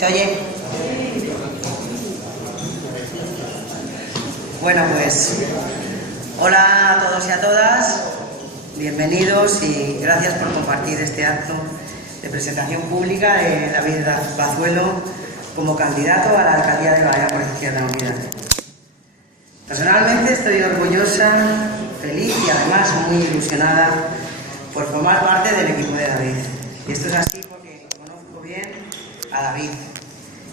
¿Se oye? Bueno, pues hola a todos y a todas, bienvenidos y gracias por compartir este acto de presentación pública de David Bazuelo como candidato a la alcaldía de Baena por Izquierda Unida. Personalmente estoy orgullosa, feliz y además muy ilusionada por formar parte del equipo de David. Y esto es así porque conozco bien a David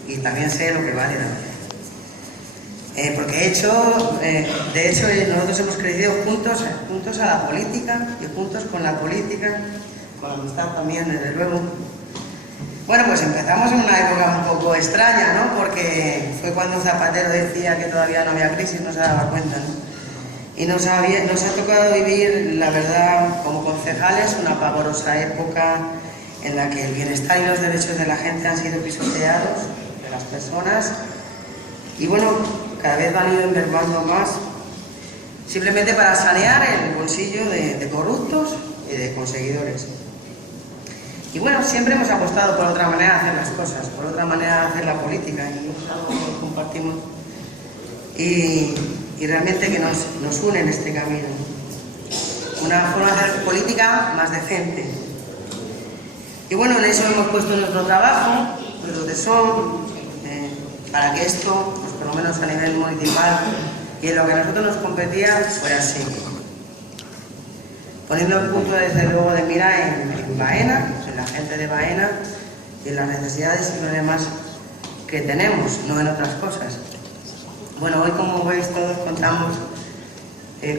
y también sé lo que vale David. Porque de hecho nosotros hemos crecido juntos a la política y juntos con la política, con la amistad también, desde luego. Bueno, pues empezamos en una época un poco extraña, ¿no? Porque fue cuando Zapatero decía que todavía no había crisis, no se daba cuenta, ¿no? Y nos ha tocado vivir, la verdad, como concejales, una pavorosa época en la que el bienestar y los derechos de la gente han sido pisoteados, de las personas, y bueno, cada vez han ido mermando más, simplemente para sanear el bolsillo de corruptos y de conseguidores. Y bueno, siempre hemos apostado por otra manera de hacer las cosas, por otra manera de hacer la política, y eso es algo que compartimos y realmente que nos une en este camino. Una forma de hacer política más decente. Y bueno, en eso hemos puesto nuestro trabajo, nuestro tesón, para que esto, pues por lo menos a nivel municipal y en lo que a nosotros nos competía, fuera así. Poniendo el punto desde luego de mira en Baena, en la gente de Baena y en las necesidades y problemas que tenemos, no en otras cosas. Bueno, hoy como veis todos contamos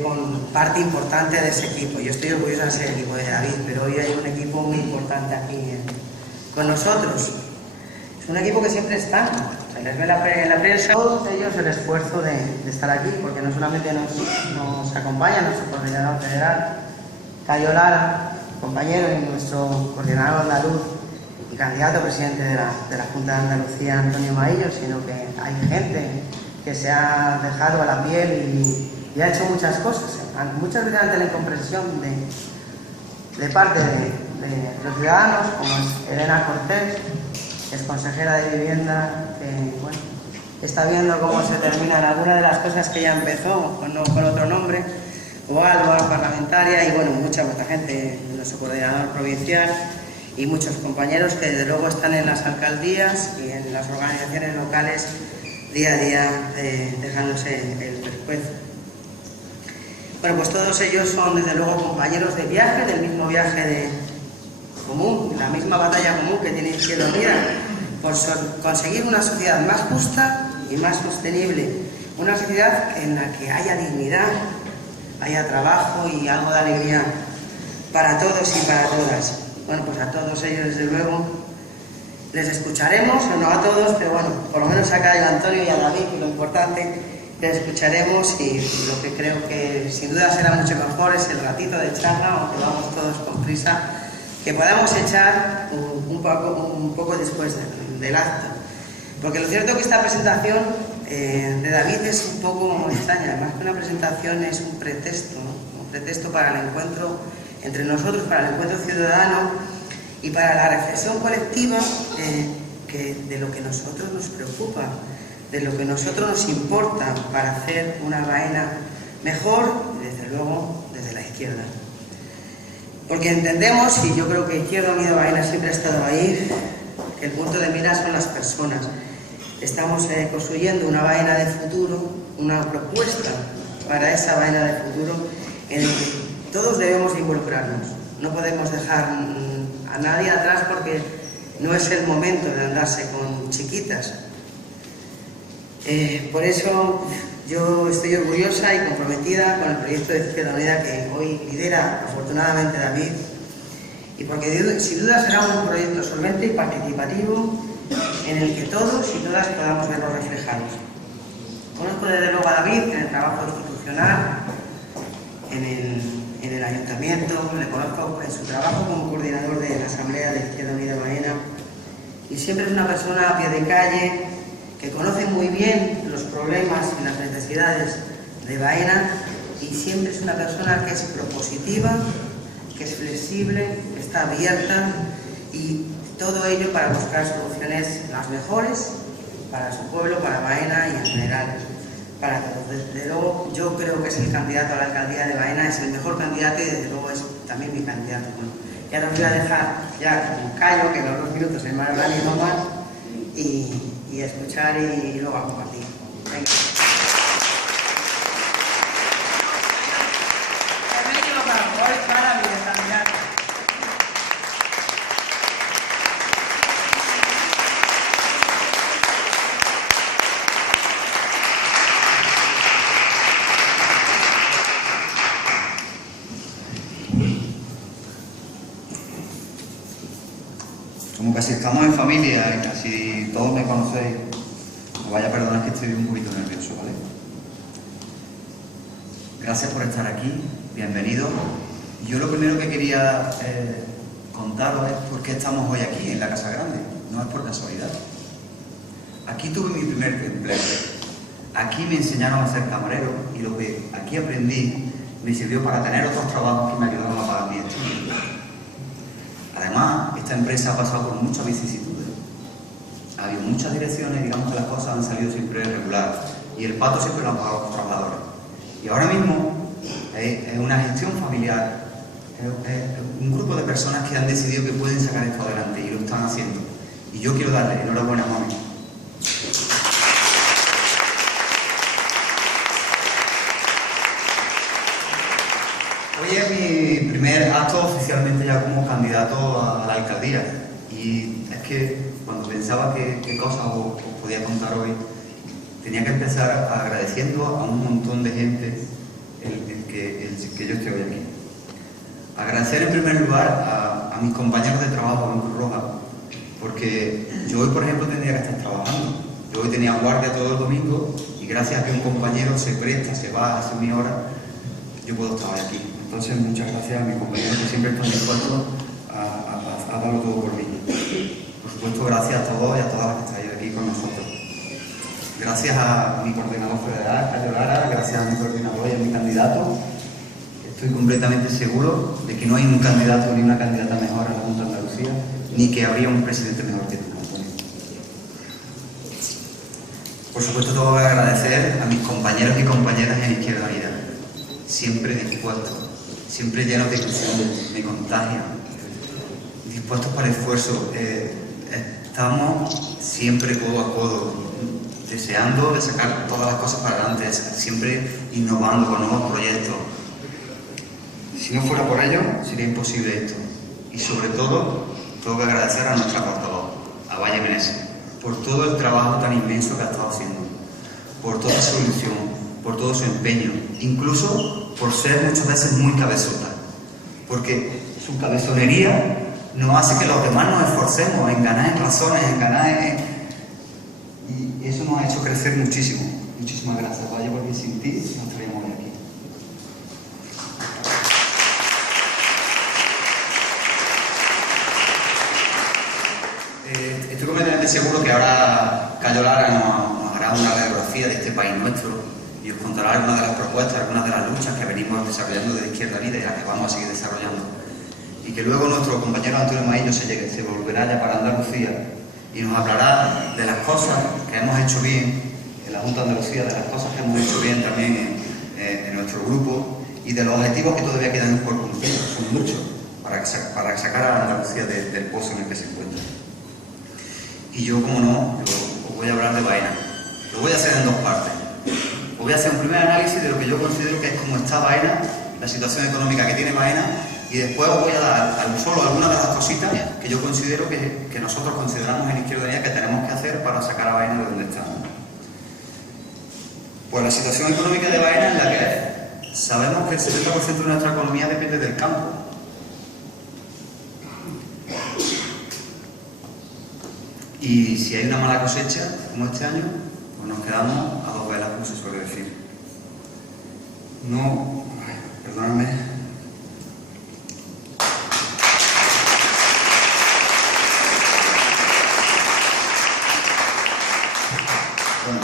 con parte importante de ese equipo. Yo estoy orgullosa de ser el equipo de David, pero hoy hay un equipo muy importante aquí con nosotros. Es un equipo que siempre está, se les ve en la prensa, todos ellos el esfuerzo de estar aquí, porque no solamente nos acompaña nuestro coordinador federal, Cayo Lara, compañero y nuestro coordinador andaluz y candidato a presidente de la Junta de Andalucía, Antonio Maillo, sino que hay gente que se ha dejado a la piel y ha hecho muchas cosas, muchas veces ante la incomprensión de parte de los ciudadanos, como es Elena Cortés, que es consejera de Vivienda, que bueno, está viendo cómo se terminan algunas de las cosas que ya empezó, con otro nombre, o algo parlamentaria, y bueno, mucha gente, nuestro coordinador provincial y muchos compañeros que desde luego están en las alcaldías y en las organizaciones locales día a día dejándose el pescuezo. Bueno, pues todos ellos son desde luego compañeros de viaje, del mismo viaje común, la misma batalla común que tiene Izquierda Unida por conseguir una sociedad más justa y más sostenible, una sociedad en la que haya dignidad, haya trabajo y algo de alegría para todos y para todas. Bueno, pues a todos ellos desde luego les escucharemos, o no a todos, pero bueno, por lo menos a Cayo, a Antonio y a David, que lo importante, les escucharemos, y lo que creo que sin duda será mucho mejor es el ratito de charla, aunque vamos todos con prisa, que podamos echar un poco después del acto. Porque lo cierto es que esta presentación de David es un poco extraña, más que una presentación es un pretexto, ¿no? Un pretexto para el encuentro entre nosotros, para el encuentro ciudadano y para la reflexión colectiva de lo que a nosotros nos preocupa, de lo que a nosotros nos importa para hacer una Baena mejor, desde luego desde la izquierda. Porque entendemos, y yo creo que Izquierda Unida Baena siempre ha estado ahí, que el punto de mira son las personas. Estamos construyendo una Baena de futuro, una propuesta para esa Baena de futuro en el que todos debemos involucrarnos. No podemos dejar a nadie atrás porque no es el momento de andarse con chiquitas. Por eso yo estoy orgullosa y comprometida con el proyecto de Izquierda Unida que hoy lidera afortunadamente David, y porque sin duda será un proyecto solvente y participativo en el que todos y todas podamos vernos reflejados. Conozco desde luego a David en el trabajo institucional, en el ayuntamiento, le conozco en su trabajo como coordinador de la Asamblea de Izquierda Unida Baena, y siempre es una persona a pie de calle que conoce muy bien los problemas y las necesidades de Baena, y siempre es una persona que es propositiva, que es flexible, que está abierta y todo ello para buscar soluciones las mejores para su pueblo, para Baena y en general para todos. Desde luego, yo creo que es el candidato a la alcaldía de Baena, es el mejor candidato y desde luego es también mi candidato. Bueno, ya los voy a dejar ya como callo, que en los 2 minutos se me han organizado más, y escuchar y luego a compartir. Venga. Como casi estamos en familia y casi todos me conocéis, me vaya a perdonar que estoy un poquito nervioso, ¿vale? Gracias por estar aquí, bienvenidos. Yo lo primero que quería contaros es por qué estamos hoy aquí, en la Casa Grande, no es por casualidad. Aquí tuve mi primer empleo, aquí me enseñaron a ser camarero y lo que aquí aprendí me sirvió para tener otros trabajos que me ayudaron a pagar mi estudio. Además, esta empresa ha pasado por muchas vicisitudes. Ha habido muchas direcciones, digamos que las cosas han salido siempre regular y el pato siempre lo han pagado los trabajadores. Y ahora mismo es una gestión familiar, es un grupo de personas que han decidido que pueden sacar esto adelante y lo están haciendo. Y yo quiero darle enhorabuena a mami. Hoy es mi primer acto oficialmente ya como candidato a la alcaldía y es que cuando pensaba qué cosas os podía contar hoy, tenía que empezar agradeciendo a un montón de gente el que yo esté hoy aquí. Agradecer en primer lugar a mis compañeros de trabajo en Cruz Roja, porque yo hoy, por ejemplo, tendría que estar trabajando. Yo hoy tenía guardia todo el domingo y gracias a que un compañero se presta, se va, hace mi hora, yo puedo estar hoy aquí. Entonces, muchas gracias a mis compañeros que siempre están dispuestos a darlo todo por mí. Por supuesto, gracias a todos y a todas las que estáis aquí con nosotros. Gracias a mi coordinador federal, Cayo Lara, gracias a mi coordinador y a mi candidato. Estoy completamente seguro de que no hay un candidato ni una candidata mejor en la Junta de Andalucía, ni que habría un presidente mejor que tú, Antonio. Por supuesto, tengo que agradecer a mis compañeros y compañeras en Izquierda Unida, siempre dispuestos, siempre llenos de ilusión, me contagian, dispuestos para el esfuerzo. Estamos siempre codo a codo, deseando de sacar todas las cosas para adelante, siempre innovando con nuevos proyectos. Si no fuera por ello, sería imposible esto. Y sobre todo, tengo que agradecer a nuestra portavoz, a Valle Meneses, por todo el trabajo tan inmenso que ha estado haciendo, por toda su ilusión, por todo su empeño, incluso por ser muchas veces muy cabezota, porque su cabezonería nos hace que los demás nos esforcemos en ganar en razones, en ganar y eso nos ha hecho crecer muchísimo. Muchísimas gracias, Valle, porque sin ti no estaríamos hoy aquí. Estoy completamente seguro que ahora Cayo Lara nos hará una radiografía de este país nuestro y os contará algunas de las propuestas, algunas de las luchas que venimos desarrollando desde Izquierda Unida y las que vamos a seguir desarrollando. Y que luego nuestro compañero Antonio Maillo se volverá ya para Andalucía y nos hablará de las cosas que hemos hecho bien en la Junta de Andalucía, de las cosas que hemos hecho bien también en nuestro grupo y de los objetivos que todavía quedan por cumplir, son muchos, para sacar a Andalucía del pozo en el que se encuentra. Y yo, como no, os voy a hablar de Baena. Lo voy a hacer en dos partes. Os voy a hacer un primer análisis de lo que yo considero que es cómo está Baena, la situación económica que tiene Baena, y después os voy a dar solo algunas de las cositas que yo considero que nosotros consideramos en Izquierda Unida que tenemos que hacer para sacar a Baena de donde estamos. Pues la situación económica de Baena es la que es. Sabemos que el 70% de nuestra economía depende del campo. Y si hay una mala cosecha, como este año, pues nos quedamos a 2 velas, como se suele decir. No, perdóname. Bueno,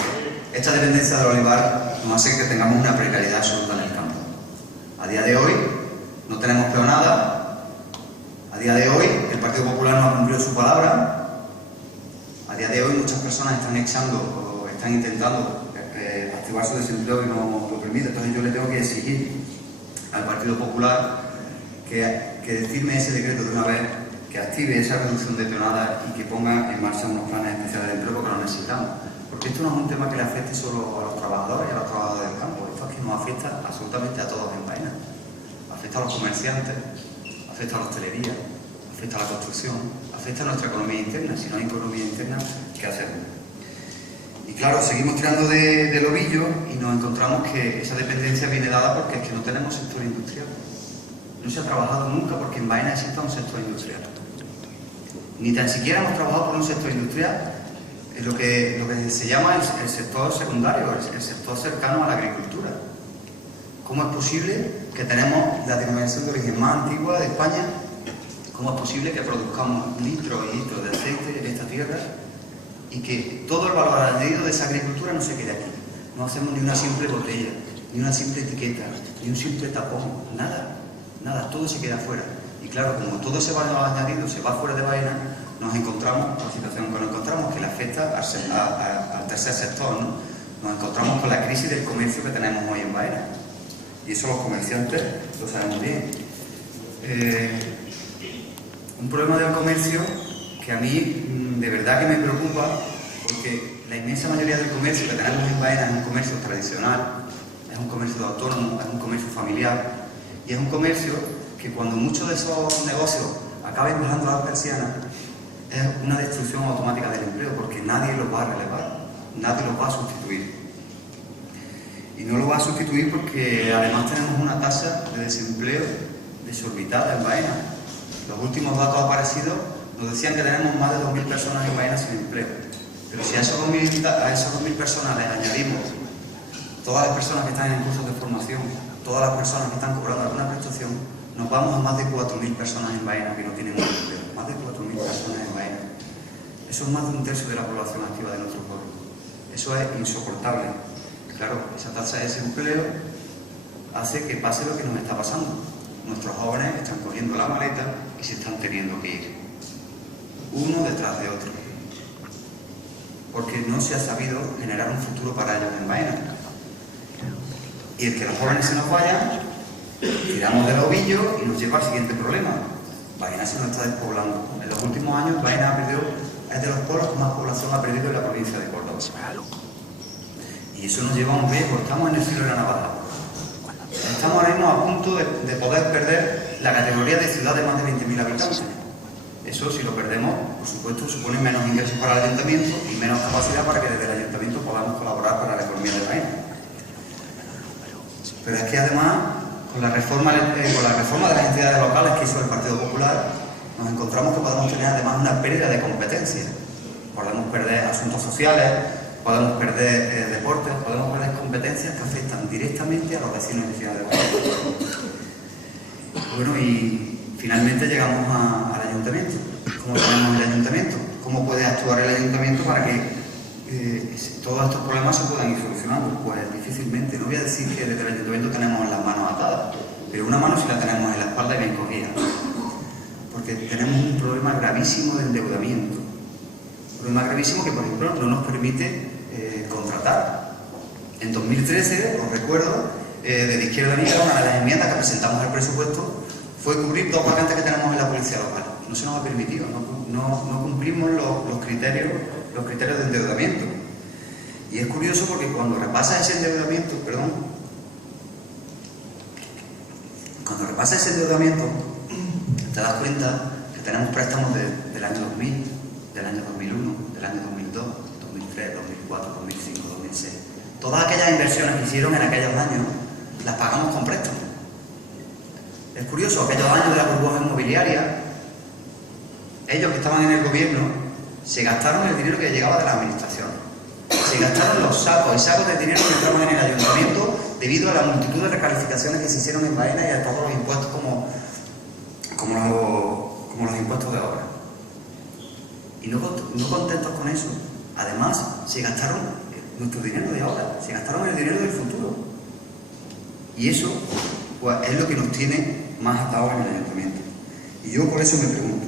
esta dependencia del olivar nos hace que tengamos una precariedad absoluta en el campo. A día de hoy no tenemos peonada. A día de hoy el Partido Partido Popular no ha cumplido su palabra. A día de hoy muchas personas están echando o están intentando activar su desempleo y no lo permite. Entonces yo le tengo que exigir al Partido Popular que firme ese decreto de una vez, que active esa reducción de toneladas y que ponga en marcha unos planes especiales de empleo porque lo necesitamos. Porque esto no es un tema que le afecte solo a los trabajadores y a los trabajadores del campo, esto es que nos afecta absolutamente a todos en Baena. Afecta a los comerciantes, afecta a la hostelería, afecta a la construcción, afecta a nuestra economía interna. Si no hay economía interna, ¿qué hacemos? Y claro, seguimos tirando del ovillo y nos encontramos que esa dependencia viene dada porque es que no tenemos sector industrial. No se ha trabajado nunca porque en Baena exista un sector industrial. Ni tan siquiera hemos trabajado por un sector industrial, lo que se llama el sector secundario, el sector cercano a la agricultura. ¿Cómo es posible que tenemos la denominación de origen más antigua de España? ¿Cómo es posible que produzcamos litros y litros de aceite en esta tierra y que todo el valor añadido de esa agricultura no se quede aquí? No hacemos ni una simple botella, ni una simple etiqueta, ni un simple tapón, nada, nada, todo se queda fuera. Y claro, como todo ese valor añadido se va fuera de Baena, nos encontramos con la situación que nos encontramos, que le afecta al tercer sector, ¿no? Nos encontramos con la crisis del comercio que tenemos hoy en Baena. Y eso los comerciantes lo sabemos bien. Un problema del comercio que a mí de verdad que me preocupa, porque la inmensa mayoría del comercio que tenemos en Baena es un comercio tradicional, es un comercio autónomo, es un comercio familiar, y es un comercio que cuando muchos de esos negocios acaben bajando las persianas, es una destrucción automática del empleo, porque nadie los va a relevar, nadie los va a sustituir. Y no lo va a sustituir porque además tenemos una tasa de desempleo desorbitada en Baena. Los últimos datos aparecidos nos decían que tenemos más de 2.000 personas en Baena sin empleo. Pero si a esos 2.000 personas les añadimos todas las personas que están en cursos de formación, todas las personas que están cobrando alguna prestación, nos vamos a más de 4.000 personas en Baena que no tienen un empleo. Más de 4.000 personas en Baena. Eso es más de un tercio de la población activa de nuestro pueblo. Eso es insoportable. Claro, esa tasa de desempleo hace que pase lo que nos está pasando. Nuestros jóvenes están cogiendo la maleta y se están teniendo que ir, uno detrás de otro, porque no se ha sabido generar un futuro para ellos en Baena. Y el que los jóvenes se nos vayan, tiramos del ovillo y nos lleva al siguiente problema. Baena se nos está despoblando. En los últimos años Baena es de los pueblos que más población ha perdido en la provincia de Córdoba. Y eso nos lleva a un riesgo, estamos en el filo de la navaja. Estamos ahora mismo a punto de poder perder la categoría de ciudad de más de 20.000 habitantes. Eso, si lo perdemos, por supuesto, supone menos ingresos para el ayuntamiento y menos capacidad para que desde el ayuntamiento podamos colaborar para la economía de Baena. Pero es que además, con la reforma de las entidades locales que hizo el Partido Popular, nos encontramos que podemos tener además una pérdida de competencias. Podemos perder asuntos sociales, podemos perder deportes, podemos perder competencias que afectan directamente a los vecinos y vecinas de Baena. Bueno, y finalmente llegamos al ayuntamiento. ¿Cómo tenemos el ayuntamiento? ¿Cómo puede actuar el ayuntamiento para que todos estos problemas se puedan ir solucionando? Pues difícilmente. No voy a decir que desde el ayuntamiento tenemos las manos atadas, pero una mano sí la tenemos en la espalda y bien cogida. Porque tenemos un problema gravísimo de endeudamiento. Un problema gravísimo que, por ejemplo, no nos permite contratar. En 2013, os recuerdo, desde Izquierda Unida, una de las enmiendas que presentamos al presupuesto fue cubrir 2 vacantes que tenemos en la policía local. No se nos ha permitido, no cumplimos los criterios de endeudamiento. Y es curioso porque cuando repasas ese endeudamiento, te das cuenta que tenemos préstamos del año 2000, del año 2001, del año 2002, 2003, 2004, 2005, 2006. Todas aquellas inversiones que hicieron en aquellos años las pagamos con préstamos. Es curioso, aquellos años de la burbuja inmobiliaria, ellos que estaban en el gobierno se gastaron el dinero que llegaba de la administración. Se gastaron los sacos y sacos de dinero que entraban en el ayuntamiento debido a la multitud de recalificaciones que se hicieron en Baena y a todos los impuestos como los impuestos de obra. Y no contentos con eso, además se gastaron nuestro dinero de ahora, se gastaron el dinero del futuro. Y eso pues, es lo que nos tiene más atados en el ayuntamiento. Y yo por eso me pregunto,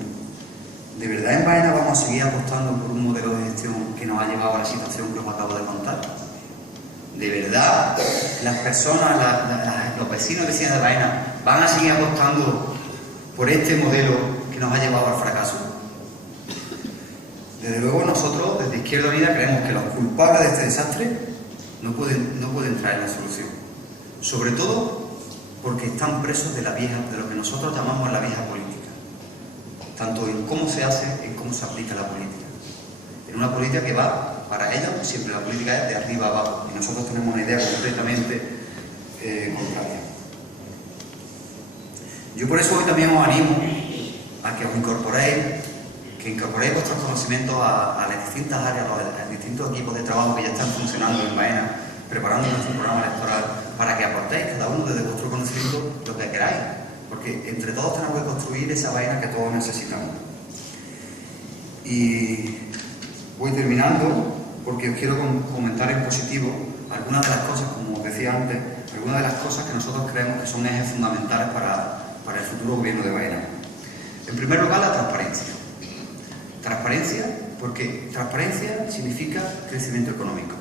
¿De verdad en Baena vamos a seguir apostando por un modelo de gestión que nos ha llevado a la situación que os acabo de contar? ¿De verdad las personas, los vecinos y vecinas de Baena van a seguir apostando por este modelo que nos ha llevado al fracaso? Desde luego nosotros, desde Izquierda Unida, creemos que los culpables de este desastre no pueden traer la solución. Sobre todo porque están presos de lo que nosotros llamamos la vieja política. Tanto en cómo se hace, en cómo se aplica la política. En una política que va, para ellos, siempre la política es de arriba a abajo. Y nosotros tenemos una idea completamente contraria. Yo por eso hoy también os animo a que os incorporéis vuestros conocimientos a las distintas áreas, a los distintos equipos de trabajo que ya están funcionando en Baena, preparando nuestro programa electoral, para que aportéis cada uno desde vuestro conocimiento lo que queráis, porque entre todos tenemos que construir esa Baena que todos necesitamos. Y voy terminando porque os quiero comentar en positivo algunas de las cosas, como os decía antes, algunas de las cosas que nosotros creemos que son ejes fundamentales para el futuro gobierno de Baena. En primer lugar, la transparencia. Transparencia, porque transparencia significa crecimiento económico.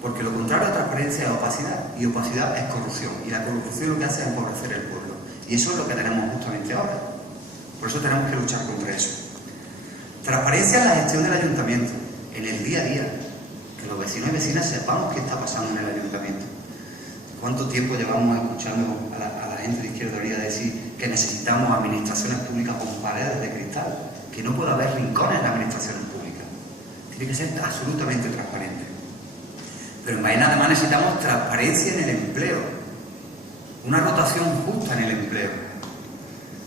Porque lo contrario a transparencia es opacidad, y opacidad es corrupción. Y la corrupción lo que hace es empobrecer el pueblo. Y eso es lo que tenemos justamente ahora. Por eso tenemos que luchar contra eso. Transparencia en la gestión del ayuntamiento, en el día a día. Que los vecinos y vecinas sepamos qué está pasando en el ayuntamiento. ¿Cuánto tiempo llevamos escuchando a la gente de Izquierda Unida decir que necesitamos administraciones públicas con paredes de cristal? Que no puede haber rincones en las administraciones públicas. Tiene que ser absolutamente transparente. Pero en Baena además necesitamos transparencia en el empleo. Una rotación justa en el empleo.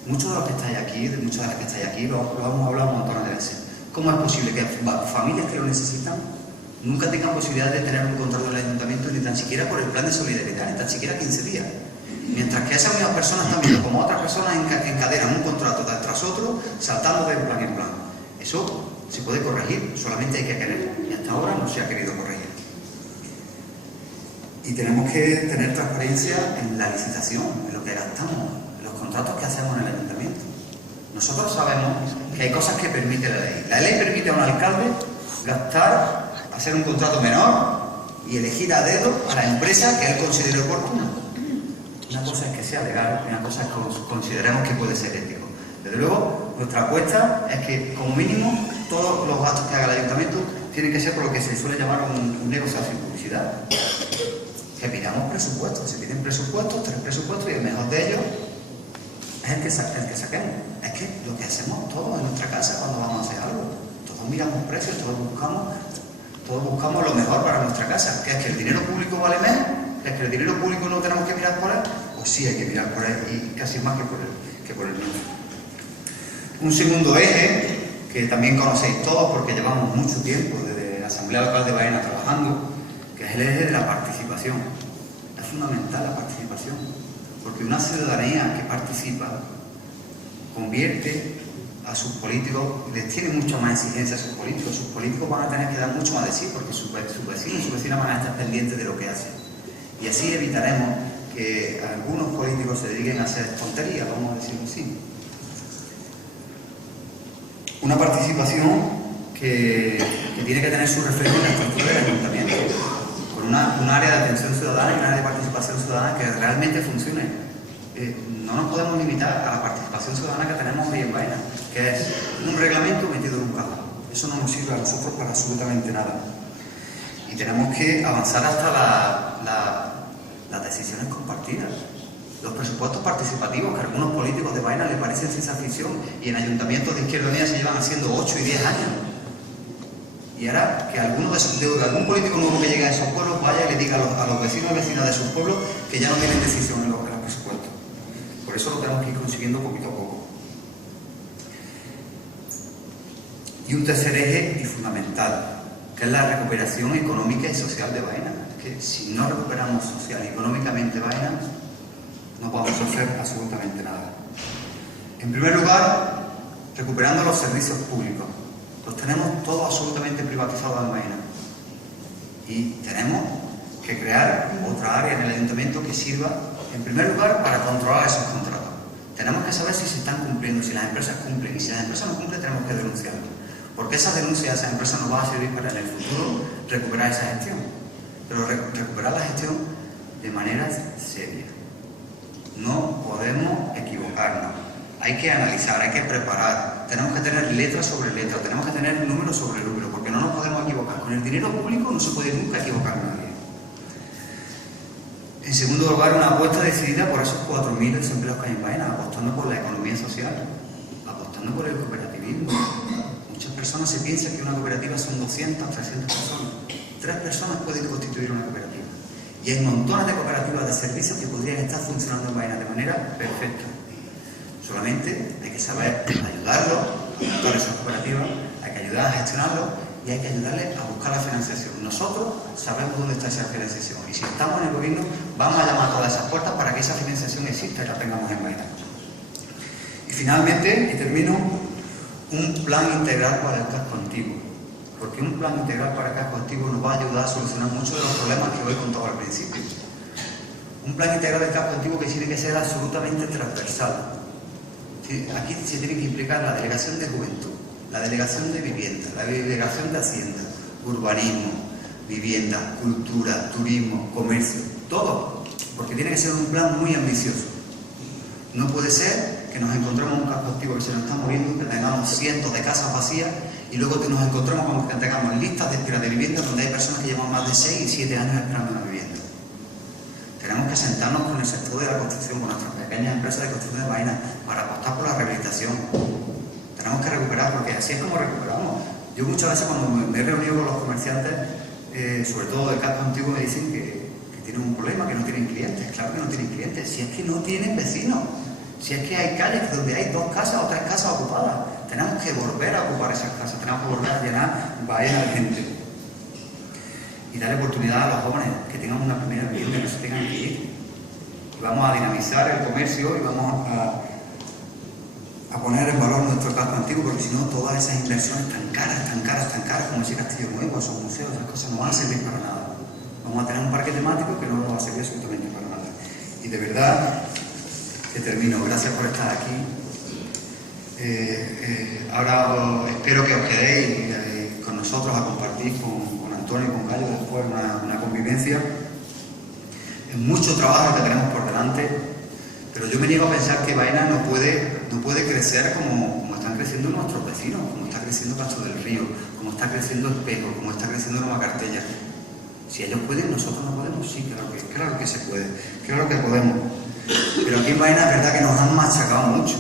Muchos de los que estáis aquí, muchas de las que estáis aquí, lo hemos hablado un montón de veces. ¿Cómo es posible que familias que lo necesitan nunca tengan posibilidad de tener un contrato del ayuntamiento, ni tan siquiera por el plan de solidaridad, ni tan siquiera 15 días? Mientras que esas mismas personas están viendo como otras personas encadenan un contrato tras otro, saltando de plan en plan. Eso se puede corregir, solamente hay que querer. Y hasta ahora no se ha querido corregir. Y tenemos que tener transparencia en la licitación, en lo que gastamos, en los contratos que hacemos en el ayuntamiento. Nosotros sabemos que hay cosas que permite la ley. La ley permite a un alcalde gastar, hacer un contrato menor y elegir a dedo a la empresa que él considere oportuna. Una cosa es que sea legal, una cosa es que consideremos que puede ser ético. Desde luego, nuestra apuesta es que, como mínimo, todos los gastos que haga el ayuntamiento tienen que ser por lo que se suele llamar un negocio sin publicidad. Que pidamos presupuestos. Se piden presupuestos, 3 presupuestos, y el mejor de ellos es el que saquemos. Es que lo que hacemos todos en nuestra casa cuando vamos a hacer algo. Todos miramos precios, todos buscamos lo mejor para nuestra casa. ¿Que es que el dinero público vale menos? ¿Es que el dinero público no tenemos que mirar por él? Pues sí, hay que mirar por él, y casi más que por el nuestro. Un segundo eje, que también conocéis todos porque llevamos mucho tiempo desde la Asamblea Local de Baena trabajando, que es el eje de la participación. Es fundamental la participación, porque una ciudadanía que participa convierte a sus políticos, les tiene mucha más exigencia a sus políticos van a tener que dar mucho más de sí, porque sus vecinos y sus vecinas van a estar pendientes de lo que hacen. Y así evitaremos que algunos políticos se dediquen a hacer tonterías, vamos a decirlo así. Una participación que tiene que tener su reflejo en la estructura del ayuntamiento, con un área de atención ciudadana y un área de participación ciudadana que realmente funcione. No nos podemos limitar a la participación ciudadana que tenemos hoy en Baena, que es un reglamento metido en un cajón. Eso no nos sirve a nosotros para absolutamente nada. Y tenemos que avanzar hasta las decisiones compartidas. Los presupuestos participativos, que a algunos políticos de Baena les parecen ciencia ficción, y en ayuntamientos de Izquierda Unida se llevan haciendo 8 y 10 años. Y ahora que algún político nuevo que llegue a esos pueblos vaya y le diga a los vecinos y vecinas de sus pueblos que ya no tienen decisión en los presupuestos. Por eso lo tenemos que ir consiguiendo poquito a poco. Y un tercer eje y fundamental, que es la recuperación económica y social de Baena. Es que si no recuperamos social y económicamente Baena, no podemos hacer absolutamente nada. En primer lugar, recuperando los servicios públicos. Los tenemos todos absolutamente privatizados en Baena. Y tenemos que crear otra área en el ayuntamiento que sirva, en primer lugar, para controlar esos contratos. Tenemos que saber si se están cumpliendo, si las empresas cumplen, y si las empresas no cumplen tenemos que denunciarlo, porque esa denuncia a esa empresa nos va a servir para en el futuro recuperar esa gestión, pero recuperar la gestión de manera seria. No podemos equivocarnos, hay que analizar, hay que preparar, tenemos que tener letra sobre letra, tenemos que tener número sobre número, porque no nos podemos equivocar. Con el dinero público no se puede nunca equivocar nadie. En segundo lugar, una apuesta decidida por esos 4.000 desempleados que hay en Baena, apostando por la economía social, apostando por el cooperativismo. Muchas personas se piensan que una cooperativa son 200, 300 personas. 3 personas pueden constituir una cooperativa. Y hay montones de cooperativas de servicios que podrían estar funcionando en Baena de manera perfecta. Solamente hay que saber ayudarlos a montar esas cooperativas, hay que ayudar a gestionarlo y hay que ayudarles a buscar la financiación. Nosotros sabemos dónde está esa financiación y si estamos en el gobierno vamos a llamar a todas esas puertas para que esa financiación exista y la tengamos en Baena. Y finalmente, y termino, un plan integral para el casco antiguo. Porque un plan integral para el casco antiguo nos va a ayudar a solucionar muchos de los problemas que hoy he contado al principio. Un plan integral del casco antiguo que tiene que ser absolutamente transversal. Aquí se tiene que implicar la delegación de juventud, la delegación de vivienda, la delegación de hacienda, urbanismo, vivienda, cultura, turismo, comercio, todo, porque tiene que ser un plan muy ambicioso. No puede ser que nos encontremos un casco antiguo que se nos está muriendo, que tengamos cientos de casas vacías y luego que nos encontremos con que tengamos listas de espera de vivienda donde hay personas que llevan más de 6 y 7 años esperando una vivienda. Tenemos que sentarnos con el sector de la construcción, con nuestras pequeñas empresas de construcción de Baena, para apostar por la rehabilitación. Tenemos que recuperar, porque así es como recuperamos. Yo muchas veces cuando me he reunido con los comerciantes, sobre todo del casco antiguo, me dicen que tienen un problema, que no tienen clientes. Claro que no tienen clientes, si es que no tienen vecinos, si es que hay calles donde hay 2 casas o 3 casas ocupadas. Tenemos que volver a ocupar esas casas, tenemos que volver a llenar Baena de gente. Y darle oportunidad a los jóvenes que tengan una primera vivienda, que no se tengan que ir. Y vamos a dinamizar el comercio y vamos a poner en valor nuestro casco antiguo, porque si no todas esas inversiones tan caras como ese castillo nuevo, esos museos, esas cosas no van a servir para nada. Vamos a tener un parque temático que no nos va a servir absolutamente para nada. Y de verdad que termino, gracias por estar aquí. Ahora espero que os quedéis con nosotros a compartir con Antonio y con Gallo después una convivencia. Es mucho trabajo que tenemos por delante, pero yo me niego a pensar que Baena no puede crecer como están creciendo nuestros vecinos, como está creciendo Castro del Río, como está creciendo Espejo, como está creciendo Nueva Cartella. Si ellos pueden, nosotros no podemos. Sí, claro que se puede, claro que podemos. Pero aquí en Baena es verdad que nos han machacado mucho,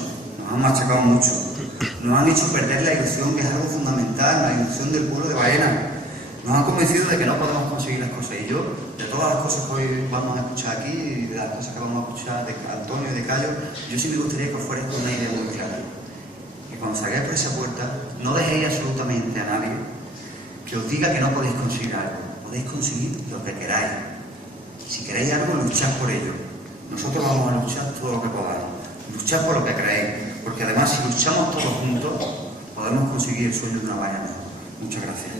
nos han hecho perder la ilusión, que es algo fundamental, la ilusión del pueblo de Baena. Nos han convencido de que no podemos conseguir las cosas. Y yo, de todas las cosas que hoy vamos a escuchar aquí, y de las cosas que vamos a escuchar de Antonio y de Cayo, yo sí me gustaría que os fuerais con una idea muy clara. Que cuando salgáis por esa puerta, no dejéis absolutamente a nadie que os diga que no podéis conseguir algo. Podéis conseguir lo que queráis. Si queréis algo, luchad por ello. Nosotros vamos a luchar todo lo que podamos. Luchad por lo que creéis. Porque además, si luchamos todos juntos, podemos conseguir el sueño de una Baena mejor. Muchas gracias.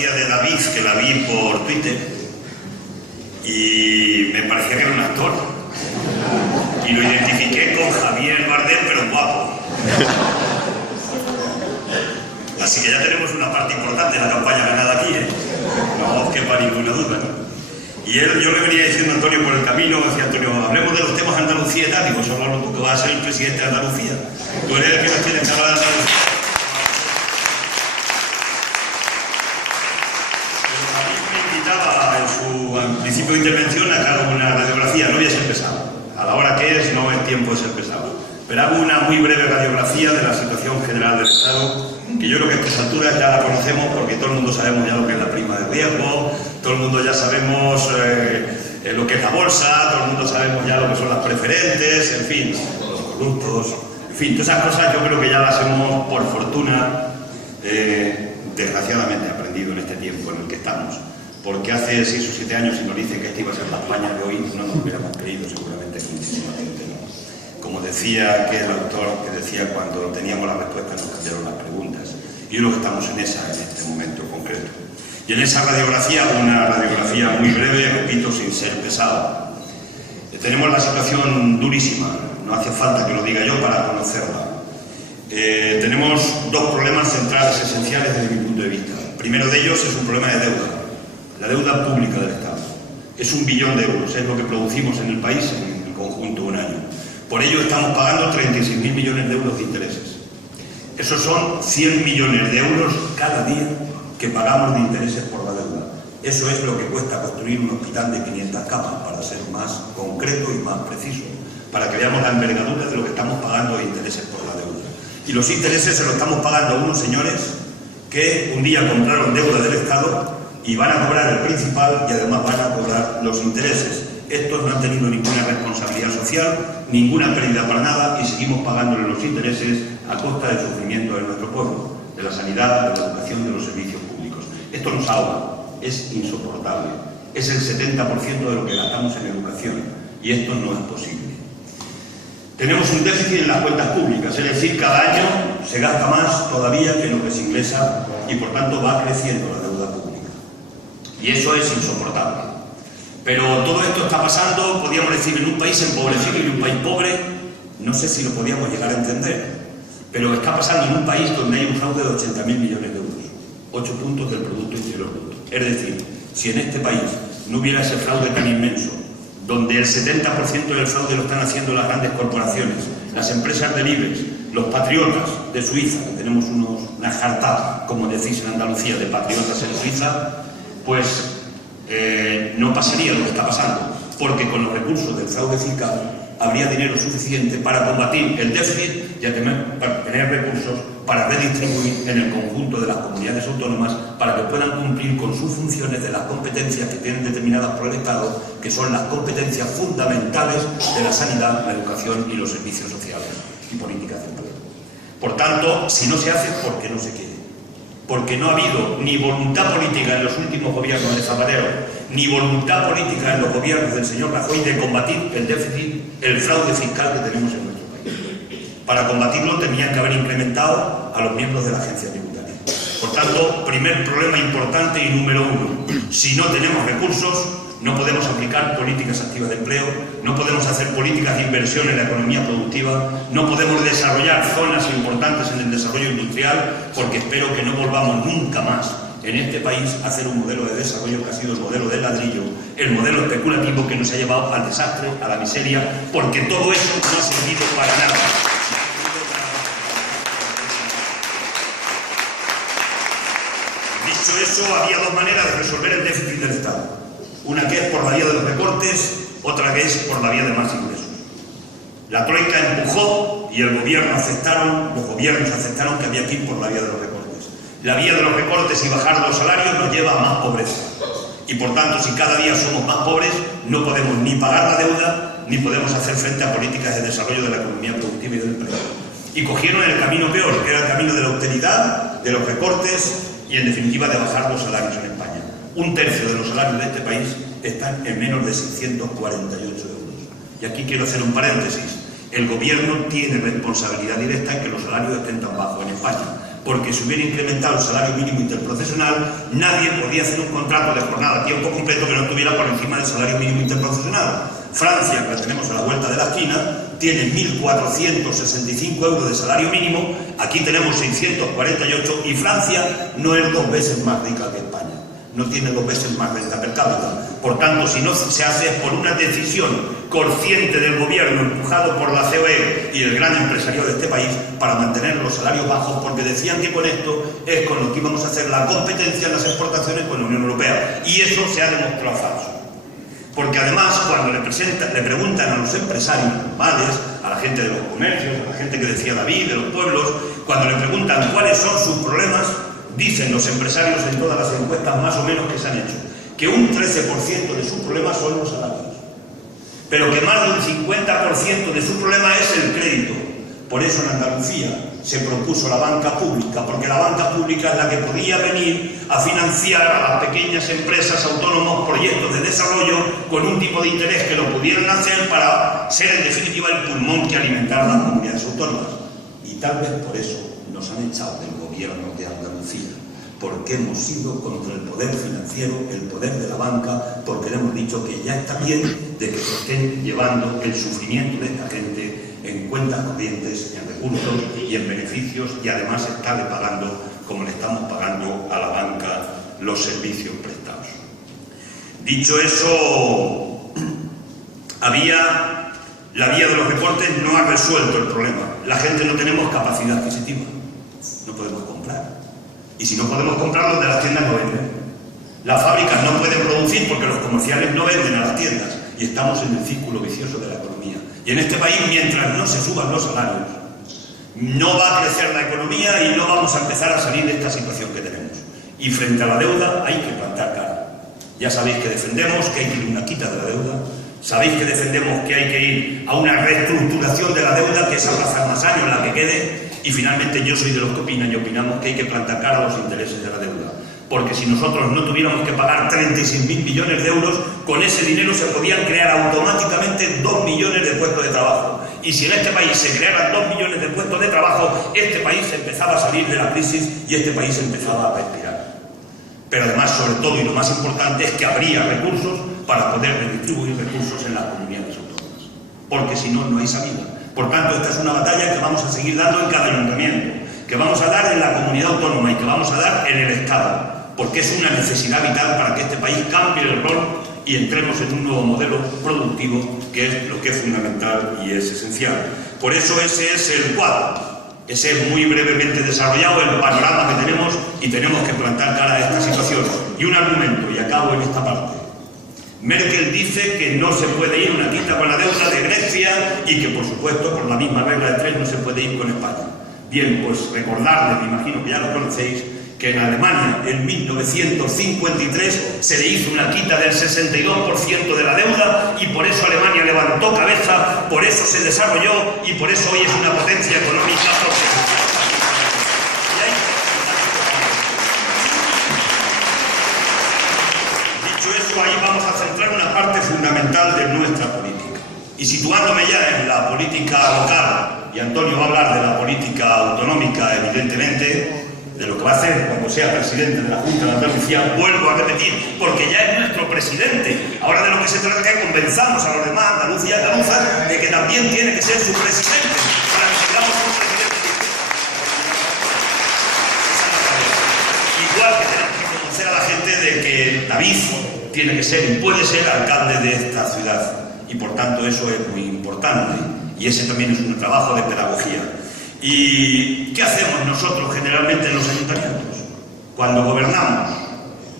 De David, que la vi por Twitter y me parecía que era un actor y lo identifiqué con Javier Bardem, pero guapo. Así que ya tenemos una parte importante de la campaña ganada aquí, no os quepa ninguna duda, ¿no? Y yo le venía diciendo a Antonio por el camino, decía Antonio, hablemos de los temas de Andalucía y tal, digo, solo hablo tú que vas a ser el presidente de Andalucía, tú eres el que nos tienes que hablar de Andalucía. Al principio de intervención a que hago una radiografía, no voy a ser pesado, a la hora que es no es tiempo de ser pesado, pero hago una muy breve radiografía de la situación general del Estado, que yo creo que a estas alturas ya la conocemos porque todo el mundo sabemos ya lo que es la prima de riesgo, todo el mundo ya sabemos lo que es la bolsa, todo el mundo sabemos ya lo que son las preferentes, en fin, los productos, en fin, todas esas cosas yo creo que ya las hemos, por fortuna, desgraciadamente he aprendido en este tiempo en el que estamos, porque hace 6 o 7 años, si nos dicen que esta iba a ser la España de hoy, no nos hubiéramos creído, seguramente muchísima gente no. Como decía aquel autor que decía, cuando teníamos las respuestas nos cambiaron las preguntas, y yo creo que estamos en este momento concreto. Y en esa radiografía, una radiografía muy breve, repito, sin ser pesado, tenemos la situación durísima, no hace falta que lo diga yo para conocerla. Tenemos 2 problemas centrales esenciales desde mi punto de vista. El primero de ellos es un problema de deuda, la deuda pública del Estado. Es 1 billón de euros, es lo que producimos en el país en el conjunto de un año. Por ello estamos pagando 36.000 millones de euros de intereses. Esos son 100 millones de euros cada día que pagamos de intereses por la deuda. Eso es lo que cuesta construir un hospital de 500 camas, para ser más concreto y más preciso, para que veamos la envergadura de lo que estamos pagando de intereses por la deuda. Y los intereses se los estamos pagando a unos señores que un día compraron deuda del Estado y van a cobrar el principal y además van a cobrar los intereses. Estos no han tenido ninguna responsabilidad social, ninguna pérdida para nada, y seguimos pagándole los intereses a costa del sufrimiento de nuestro pueblo, de la sanidad, de la educación, de los servicios públicos. Esto nos ahoga, es insoportable. Es el 70% de lo que gastamos en educación, y esto no es posible. Tenemos un déficit en las cuentas públicas, es decir, cada año se gasta más todavía que lo que se ingresa y por tanto va creciendo la deuda pública. Y eso es insoportable. Pero todo esto está pasando, podríamos decir, en un país empobrecido y en un país pobre, no sé si lo podíamos llegar a entender, pero está pasando en un país donde hay un fraude de 80.000 millones de euros, 8 puntos del Producto Interior Bruto. Es decir, si en este país no hubiera ese fraude tan inmenso, donde el 70% del fraude lo están haciendo las grandes corporaciones, las empresas del IBEX, los patriotas de Suiza, que tenemos una jarta, como decís en Andalucía, de patriotas en Suiza, pues no pasaría lo que está pasando, porque con los recursos del fraude fiscal habría dinero suficiente para combatir el déficit y para tener recursos para redistribuir en el conjunto de las comunidades autónomas para que puedan cumplir con sus funciones de las competencias que tienen determinadas por el Estado, que son las competencias fundamentales de la sanidad, la educación y los servicios sociales y políticas de empleo. Por tanto, si no se hace, ¿por qué no se quiere? Porque no ha habido ni voluntad política en los últimos gobiernos de Zapatero, ni voluntad política en los gobiernos del señor Rajoy de combatir el déficit, el fraude fiscal que tenemos en nuestro país. Para combatirlo tenían que haber incrementado a los miembros de la agencia tributaria. Por tanto, primer problema importante y número 1, si no tenemos recursos, no podemos aplicar políticas activas de empleo, no podemos hacer políticas de inversión en la economía productiva, no podemos desarrollar zonas importantes en el desarrollo industrial, porque espero que no volvamos nunca más en este país a hacer un modelo de desarrollo que ha sido el modelo del ladrillo, el modelo especulativo que nos ha llevado al desastre, a la miseria, porque todo eso no ha servido para nada. Dicho eso, había 2 maneras de resolver el déficit del Estado. Una que es por la vía de los recortes, otra que es por la vía de más ingresos. La Troika empujó y los gobiernos aceptaron que había que ir por la vía de los recortes. La vía de los recortes y bajar los salarios nos lleva a más pobreza. Y por tanto, si cada día somos más pobres, no podemos ni pagar la deuda, ni podemos hacer frente a políticas de desarrollo de la economía productiva y del empleo. Y cogieron el camino peor, que era el camino de la austeridad, de los recortes y, en definitiva, de bajar los salarios en España. 1/3 de los salarios de este país están en menos de 648 euros. Y aquí quiero hacer un paréntesis. El gobierno tiene responsabilidad directa en que los salarios estén tan bajos en España, porque si hubiera incrementado el salario mínimo interprofesional, nadie podía hacer un contrato de jornada a tiempo completo que no estuviera por encima del salario mínimo interprofesional. Francia, que la tenemos a la vuelta de la esquina, tiene 1.465 euros de salario mínimo, aquí tenemos 648 y Francia no es 2 veces más rica que España. No tiene 2 veces más renta per cápita. Por tanto, si no se hace por una decisión consciente del gobierno, empujado por la COE y el gran empresariado de este país, para mantener los salarios bajos, porque decían que con esto es con lo que íbamos a hacer la competencia en las exportaciones con la Unión Europea. Y eso se ha demostrado falso. Porque además, cuando le preguntan a los empresarios normales, a la gente de los comercios, a la gente que decía David, de los pueblos, cuando le preguntan cuáles son sus problemas, dicen los empresarios en todas las encuestas más o menos que se han hecho, que un 13% de sus problemas son los salarios, pero que más de un 50% de su problema es el crédito. Por eso en Andalucía se propuso la banca pública, porque la banca pública es la que podía venir a financiar a las pequeñas empresas, autónomos, proyectos de desarrollo con un tipo de interés que lo pudieran hacer para ser en definitiva el pulmón que alimentara las comunidades autónomas. Y tal vez por eso nos han echado del gobierno de Andalucía, porque hemos ido contra el poder financiero, el poder de la banca, porque le hemos dicho que ya está bien de que se estén llevando el sufrimiento de esta gente en cuentas corrientes, en recursos y en beneficios, y además estarle pagando, como le estamos pagando a la banca, los servicios prestados. Dicho eso, la vía de los recortes no ha resuelto el problema. La gente no tenemos capacidad adquisitiva, no podemos comprar. Y si no podemos comprar, los de las tiendas no venden. Las fábricas no pueden producir porque los comerciales no venden a las tiendas. Y estamos en el círculo vicioso de la economía. Y en este país, mientras no se suban los salarios, no va a crecer la economía y no vamos a empezar a salir de esta situación que tenemos. Y frente a la deuda hay que plantar cara. Ya sabéis que defendemos que hay que ir a una quita de la deuda. Sabéis que defendemos que hay que ir a una reestructuración de la deuda, que es aplazar más años la que quede. Y finalmente yo soy de los que opinan y opinamos que hay que plantar cara a los intereses de la deuda. Porque si nosotros no tuviéramos que pagar 36.000 millones de euros, con ese dinero se podían crear automáticamente 2 millones de puestos de trabajo. Y si en este país se crearan 2 millones de puestos de trabajo, este país empezaba a salir de la crisis y este país empezaba a respirar. Pero además, sobre todo, y lo más importante, es que habría recursos para poder redistribuir recursos en las comunidades autónomas. Porque si no, no hay salida. Por tanto, esta es una batalla que vamos a seguir dando en cada ayuntamiento, que vamos a dar en la comunidad autónoma y que vamos a dar en el Estado. Porque es una necesidad vital para que este país cambie el rol y entremos en un nuevo modelo productivo, que es lo que es fundamental y es esencial. Por eso ese es el cuadro, ese es muy brevemente desarrollado el panorama que tenemos y tenemos que plantar cara a esta situación. Y un argumento, y acabo en esta parte. Merkel dice que no se puede ir una quita con la deuda de Grecia y que, por supuesto, por la misma regla de tres no se puede ir con España. Bien, pues recordarles, me imagino que ya lo conocéis, que en Alemania en 1953 se le hizo una quita del 62% de la deuda y por eso Alemania levantó cabeza, por eso se desarrolló y por eso hoy es una potencia económica próspera. Dicho eso, ahí vamos a centrar una parte fundamental de nuestra política. Y situándome ya en la política local, y Antonio va a hablar de la política autonómica, evidentemente, de lo que va a hacer cuando sea presidente de la Junta de Andalucía, vuelvo a repetir, porque ya es nuestro presidente. Ahora de lo que se trata es que convenzamos a los demás andaluces y andaluzas de que también tiene que ser su presidente, para que tengamos un presidente. Igual que tenemos que conocer a la gente de que David tiene que ser y puede ser alcalde de esta ciudad. Y por tanto eso es muy importante. Y ese también es un trabajo de pedagogía. ¿Y qué hacemos nosotros generalmente en los ayuntamientos? Cuando gobernamos,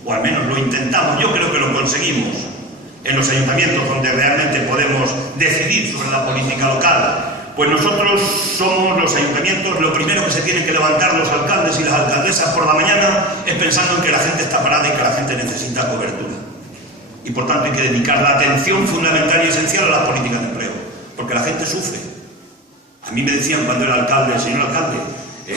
o al menos lo intentamos, yo creo que lo conseguimos, en los ayuntamientos donde realmente podemos decidir sobre la política local, pues nosotros somos los ayuntamientos, lo primero que se tienen que levantar los alcaldes y las alcaldesas por la mañana es pensando en que la gente está parada y que la gente necesita cobertura. Y por tanto hay que dedicar la atención fundamental y esencial a las políticas de empleo, porque la gente sufre. A mí me decían cuando era alcalde, señor alcalde,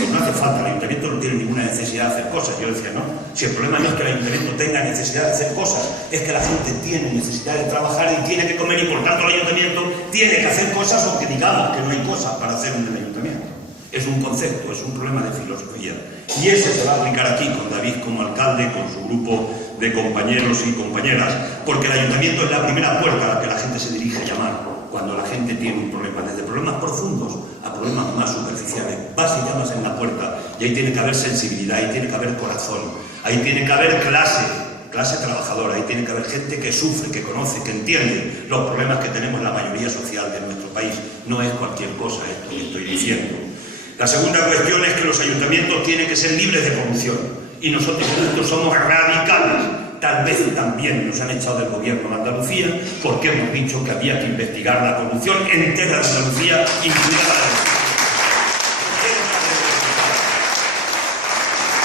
no hace falta, el ayuntamiento no tiene ninguna necesidad de hacer cosas. Yo decía, no, si el problema no es que el ayuntamiento tenga necesidad de hacer cosas, es que la gente tiene necesidad de trabajar y tiene que comer y por tanto el ayuntamiento tiene que hacer cosas aunque digamos que no hay cosas para hacer en el ayuntamiento. Es un concepto, es un problema de filosofía. Y ese se va a aplicar aquí con David como alcalde, con su grupo de compañeros y compañeras, porque el ayuntamiento es la primera puerta a la que la gente se dirige a llamar cuando la gente tiene un problema, desde problemas profundos a problemas más superficiales. Vas y llamas en la puerta y ahí tiene que haber sensibilidad, ahí tiene que haber corazón, ahí tiene que haber clase trabajadora, ahí tiene que haber gente que sufre, que conoce, que entiende los problemas que tenemos la mayoría social de nuestro país. No es cualquier cosa esto que estoy diciendo. La segunda cuestión es que los ayuntamientos tienen que ser libres de corrupción y nosotros en esto somos radicales. Tal vez también nos han echado del gobierno de Andalucía porque hemos dicho que había que investigar la corrupción entera de Andalucía, incluida la de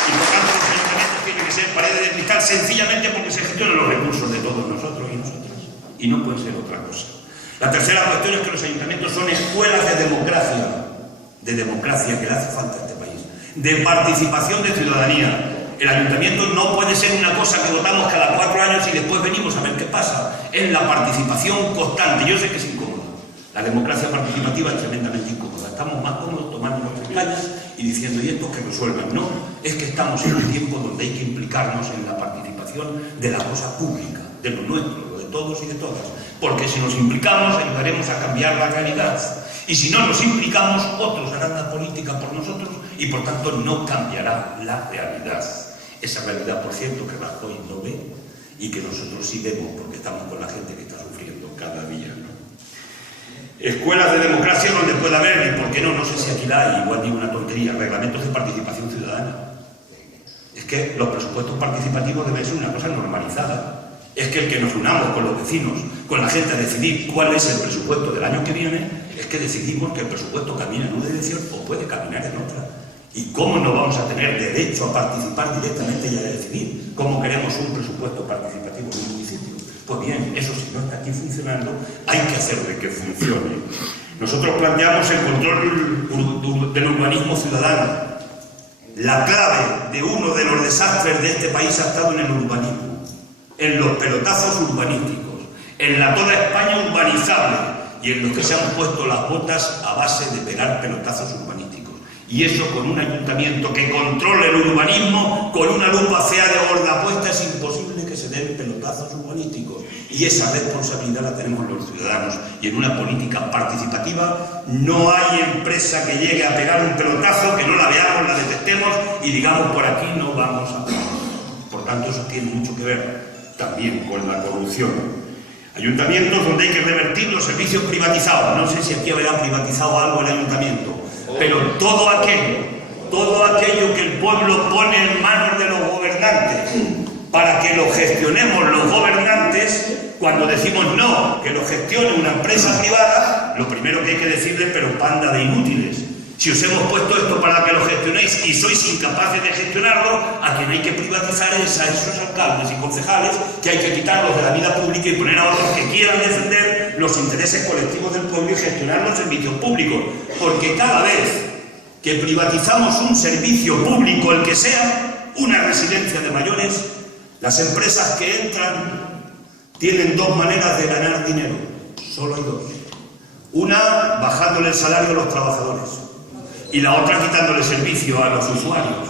y por tanto los ayuntamientos tienen que ser paredes de cristal sencillamente porque se gestionan los recursos de todos nosotros y nosotras. Y no puede ser otra cosa. La tercera cuestión es que los ayuntamientos son escuelas de democracia. de democracia que le hace falta a este país, de participación de ciudadanía. El ayuntamiento no puede ser una cosa que votamos cada 4 años y después venimos a ver qué pasa. Es la participación constante. Yo sé que es incómoda. La democracia participativa es tremendamente incómoda. Estamos más cómodos tomando nuestras calles y diciendo, y estos que resuelvan. No, es que estamos en un tiempo donde hay que implicarnos en la participación de la cosa pública, de lo nuestro, lo de todos y de todas. Porque si nos implicamos, ayudaremos a cambiar la realidad. Y si no nos implicamos, otros harán la política por nosotros y por tanto no cambiará la realidad. Esa realidad, por cierto, que Rajoy no ve y que nosotros sí vemos porque estamos con la gente que está sufriendo cada día, ¿no? Escuelas de democracia donde pueda haber, y por qué no, no sé si aquí la hay, igual digo una tontería, reglamentos de participación ciudadana. Es que los presupuestos participativos deben ser una cosa normalizada. Es que el que nos unamos con los vecinos, con la gente a decidir cuál es el presupuesto del año que viene, es que decidimos que el presupuesto camina en una dirección o puede caminar en otra. ¿Y cómo no vamos a tener derecho a participar directamente y a decidir cómo queremos un presupuesto participativo en un municipio? Pues bien, eso si no está aquí funcionando, hay que hacer de que funcione. Nosotros planteamos el control del urbanismo ciudadano. La clave de uno de los desastres de este país ha estado en el urbanismo, en los pelotazos urbanísticos, en la toda España urbanizable y en los que se han puesto las botas a base de pegar pelotazos urbanísticos. Y eso con un ayuntamiento que controle el urbanismo, con una lupa fea de gorda puesta, es imposible que se den pelotazos urbanísticos. Y esa responsabilidad la tenemos los ciudadanos. Y en una política participativa no hay empresa que llegue a pegar un pelotazo, que no la veamos, la detectemos y digamos por aquí no vamos a parar. Por tanto, eso tiene mucho que ver también con la corrupción. Ayuntamientos donde hay que revertir los servicios privatizados. No sé si aquí habrá privatizado algo el ayuntamiento, pero todo aquello que el pueblo pone en manos de los gobernantes para que lo gestionemos los gobernantes, cuando decimos no, que lo gestione una empresa privada, lo primero que hay que decirle, pero panda de inútiles. Si os hemos puesto esto para que lo gestionéis y sois incapaces de gestionarlo, a quien hay que privatizar es a esos alcaldes y concejales que hay que quitarlos de la vida pública y poner a otros que quieran defender los intereses colectivos del pueblo y gestionar los servicios públicos. Porque cada vez que privatizamos un servicio público, el que sea, una residencia de mayores, las empresas que entran tienen dos maneras de ganar dinero. Solo hay dos. Una, bajándole el salario a los trabajadores. Y la otra quitándole servicio a los usuarios.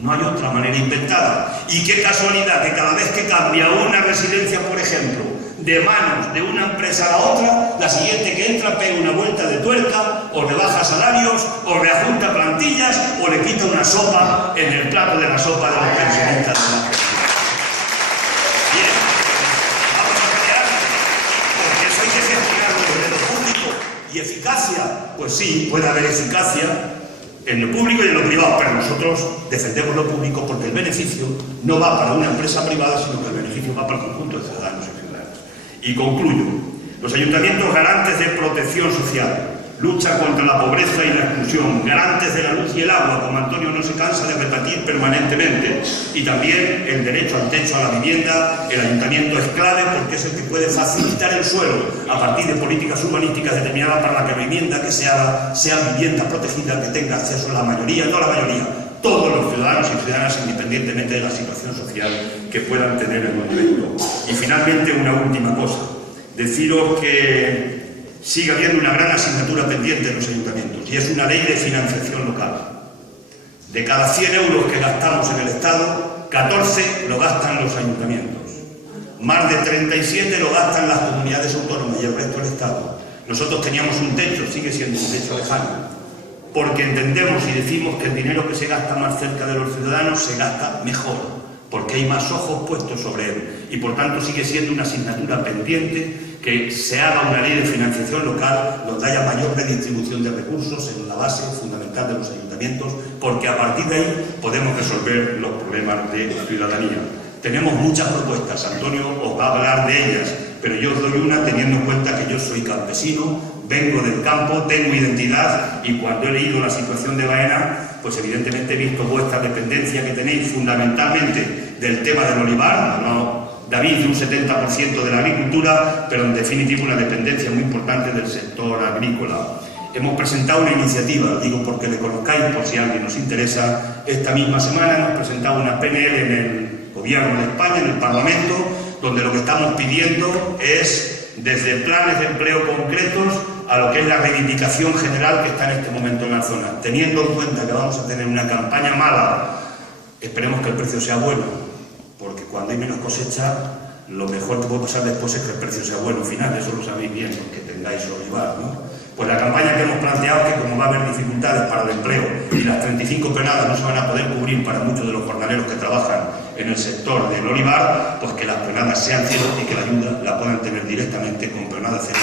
No hay otra manera inventada. Y qué casualidad que cada vez que cambia una residencia, por ejemplo, de manos de una empresa a la otra, la siguiente que entra pega una vuelta de tuerca, o rebaja salarios, o reajunta plantillas, o le quita una sopa en el plato de la sopa de los pensionistas de la gente. Bien, vamos a crear, porque eso hay que gestionarlo desde lo público. ¿Y eficacia? Pues sí, puede haber eficacia en lo público y en lo privado, pero nosotros defendemos lo público porque el beneficio no va para una empresa privada, sino que el beneficio va para el conjunto de ciudadanos y ciudadanas. Y concluyo. Los ayuntamientos garantes de protección social, lucha contra la pobreza y la exclusión, garantes de la luz y el agua, como Antonio no se cansa de repetir permanentemente, y también el derecho al techo, a la vivienda. El ayuntamiento es clave porque es el que puede facilitar el suelo a partir de políticas urbanísticas determinadas para la que la vivienda que se haga sea vivienda protegida, que tenga acceso la mayoría, no la mayoría, todos los ciudadanos y ciudadanas, independientemente de la situación social que puedan tener en el momento. Y finalmente, una última cosa. Deciros que sigue habiendo una gran asignatura pendiente en los ayuntamientos, y es una ley de financiación local. De cada 100 euros que gastamos en el Estado, 14 lo gastan los ayuntamientos. Más de 37 lo gastan las comunidades autónomas y el resto del Estado. Nosotros teníamos un techo, sigue siendo un techo lejano, porque entendemos y decimos que el dinero que se gasta más cerca de los ciudadanos se gasta mejor, porque hay más ojos puestos sobre él, y por tanto sigue siendo una asignatura pendiente que se haga una ley de financiación local donde haya mayor redistribución de recursos en la base fundamental de los ayuntamientos, porque a partir de ahí podemos resolver los problemas de ciudadanía. Tenemos muchas propuestas, Antonio os va a hablar de ellas, pero yo os doy una teniendo en cuenta que yo soy campesino, vengo del campo, tengo identidad, y cuando he leído la situación de Baena, pues evidentemente he visto vuestra dependencia que tenéis fundamentalmente del tema del olivar, no David, de un 70% de la agricultura, pero en definitiva una dependencia muy importante del sector agrícola. hemos presentado una iniciativa, digo porque le conozcáis, por si a alguien nos interesa. Esta misma semana hemos presentado una PNL en el Gobierno de España, en el Parlamento, donde lo que estamos pidiendo es, desde planes de empleo concretos a lo que es la reivindicación general que está en este momento en la zona. Teniendo en cuenta que vamos a tener una campaña mala, esperemos que el precio sea bueno, porque cuando hay menos cosecha, lo mejor que puede pasar después es que el precio sea bueno al final, eso lo sabéis bien, los que tengáis olivar, ¿no? Pues la campaña que hemos planteado es que como va a haber dificultades para el empleo y las 35 penadas no se van a poder cubrir para muchos de los jornaleros que trabajan en el sector del olivar, pues que las penadas sean cero y que la ayuda la puedan tener directamente con penadas cero.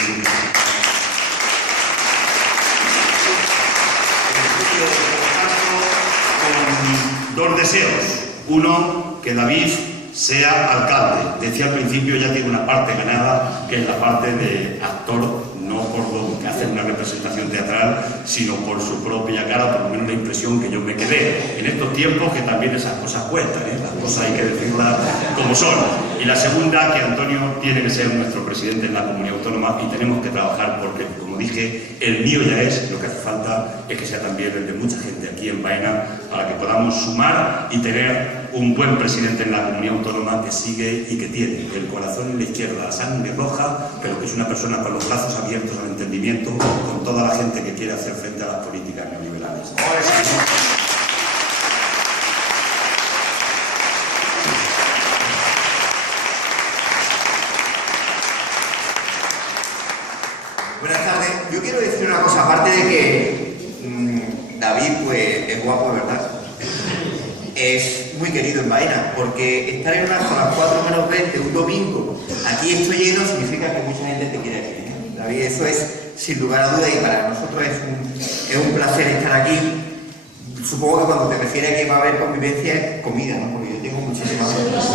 Con dos deseos. Uno, que David sea alcalde. Decía al principio, ya tiene una parte ganada, que es la parte de actor, no por lo que hace una representación teatral, sino por su propia cara, por lo menos la impresión que yo me quedé. En estos tiempos que también esas cosas cuestan, las cosas hay que decirlas como son. Y la segunda, que Antonio tiene que ser nuestro presidente en la comunidad autónoma y tenemos que trabajar porque, como dije, el mío ya es, lo que hace falta es que sea también el de mucha gente aquí en Baena, para que podamos sumar y tener un buen presidente en la comunidad autónoma que sigue y que tiene el corazón en la izquierda, la sangre roja, pero que es una persona con los brazos abiertos al entendimiento con toda la gente que quiere hacer frente a las políticas neoliberales. Buenas tardes. Yo quiero decir una cosa, aparte de que David pues, es guapo, ¿verdad? Es muy querido en Baena, porque estar en una zona 4 menos 20 un domingo, aquí esto lleno, significa que mucha gente te quiere aquí, ¿eh? David, eso es sin lugar a duda y para nosotros es un placer estar aquí. Supongo que cuando te refieres a que va a haber convivencia es comida, ¿no? Porque yo tengo muchísimas cosas.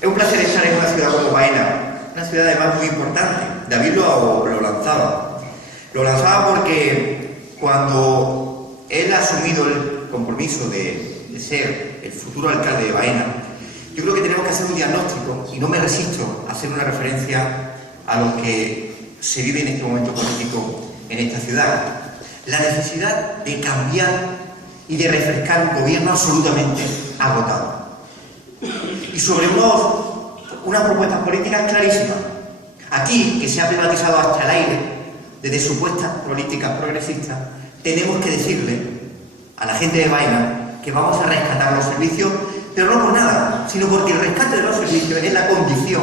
Es un placer estar en una ciudad como Baena, una ciudad además muy importante. David lo lanzaba. Lo lanzaba porque cuando él ha asumido el compromiso de ser el futuro alcalde de Baena, yo creo que tenemos que hacer un diagnóstico y no me resisto a hacer una referencia a lo que se vive en este momento político en esta ciudad. La necesidad de cambiar y de refrescar un gobierno absolutamente agotado. Y sobre unas propuestas políticas clarísimas. Aquí, que se ha privatizado hasta el aire, desde supuestas políticas progresistas, tenemos que decirle a la gente de Baena que vamos a rescatar los servicios, pero no por nada, sino porque el rescate de los servicios es la condición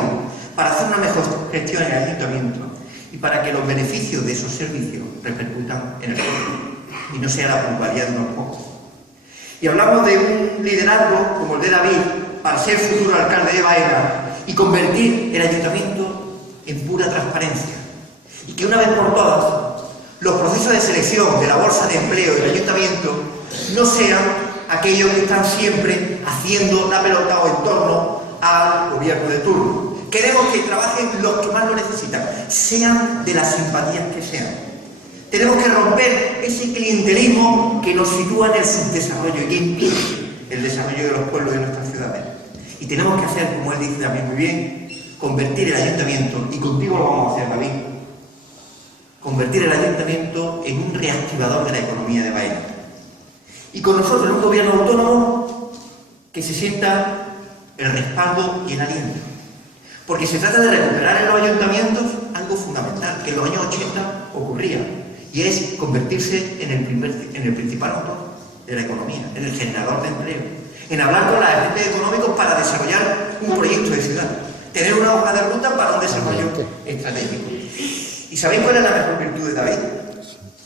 para hacer una mejor gestión en el ayuntamiento y para que los beneficios de esos servicios repercutan en el pueblo y no sea la plusvalía de unos pocos. Y hablamos de un liderazgo como el de David para ser futuro alcalde de Baena y convertir el ayuntamiento en pura transparencia. Y que una vez por todas, los procesos de selección de la bolsa de empleo del ayuntamiento no sean aquellos que están siempre haciendo la pelota o en torno al gobierno de turno. Queremos que trabajen los que más lo necesitan, sean de las simpatías que sean. Tenemos que romper ese clientelismo que nos sitúa en el subdesarrollo y que impide el desarrollo de los pueblos de nuestras ciudades. Y tenemos que hacer, como él dice también muy bien, convertir el ayuntamiento, y contigo lo vamos a hacer, David, convertir el ayuntamiento en un reactivador de la economía de Baena. Y con nosotros en un gobierno autónomo que se sienta el respaldo y el aliento. Porque se trata de recuperar en los ayuntamientos algo fundamental, que en los años 80 ocurría, y es convertirse en el principal motor de la economía, en el generador de empleo, en hablar con los agentes económicos para desarrollar un proyecto de ciudad, tener una hoja de ruta para un desarrollo estratégico. ¿Y sabéis cuál es la mejor virtud de David?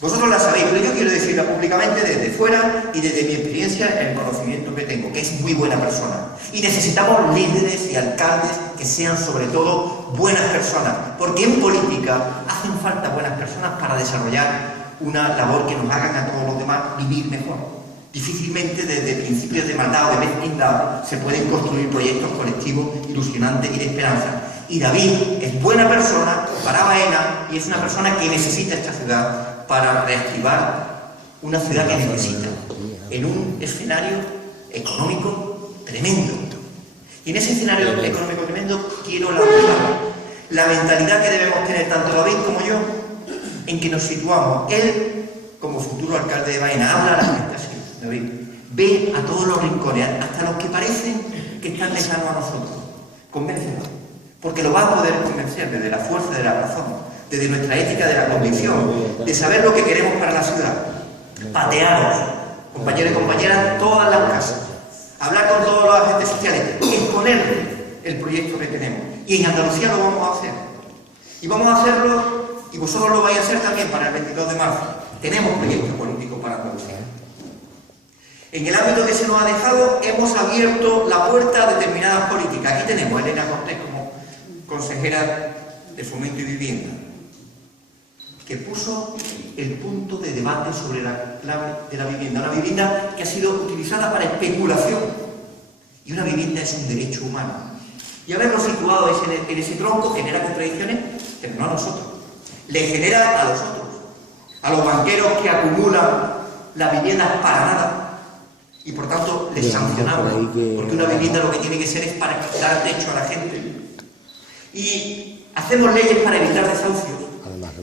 Vosotros la sabéis, pero yo quiero decirla públicamente desde fuera y desde mi experiencia, el conocimiento que tengo, que es muy buena persona. Y necesitamos líderes y alcaldes que sean sobre todo buenas personas, porque en política hacen falta buenas personas para desarrollar una labor que nos hagan a todos los demás vivir mejor. Difícilmente desde principios de maldad o de mezquindad se pueden construir proyectos colectivos ilusionantes y de esperanza. Y David es buena persona para Baena y es una persona que necesita esta ciudad para reactivar una ciudad que necesita en un escenario económico tremendo. Y en ese escenario económico tremendo quiero lanzar la mentalidad que debemos tener tanto David como yo en que nos situamos. Él, como futuro alcalde de Baena, habla a la gente así, David. Ve a todos los rincones, hasta los que parecen que están lejanos a nosotros. Convéncelos, porque lo va a poder convencer desde la fuerza de la razón, desde nuestra ética de la convicción, de saber lo que queremos para la ciudad. Patearos, compañeros y compañeras, todas las casas, hablar con todos los agentes sociales, exponerles el proyecto que tenemos. Y en Andalucía lo vamos a hacer. Y vamos a hacerlo, y vosotros lo vais a hacer también para el 22 de marzo. Tenemos proyectos políticos para Andalucía. En el ámbito que se nos ha dejado, hemos abierto la puerta a determinadas políticas. Aquí tenemos a Elena Cortés como consejera de Fomento y Vivienda, que puso el punto de debate sobre la clave de la vivienda. Una vivienda que ha sido utilizada para especulación. Y una vivienda es un derecho humano. Y haberlo situado en ese tronco genera contradicciones, pero no a nosotros. Le genera a los otros. A los banqueros que acumulan las viviendas para nada. Y por tanto les sancionamos, porque una vivienda lo que tiene que ser es para dar techo a la gente. Y hacemos leyes para evitar desahucios.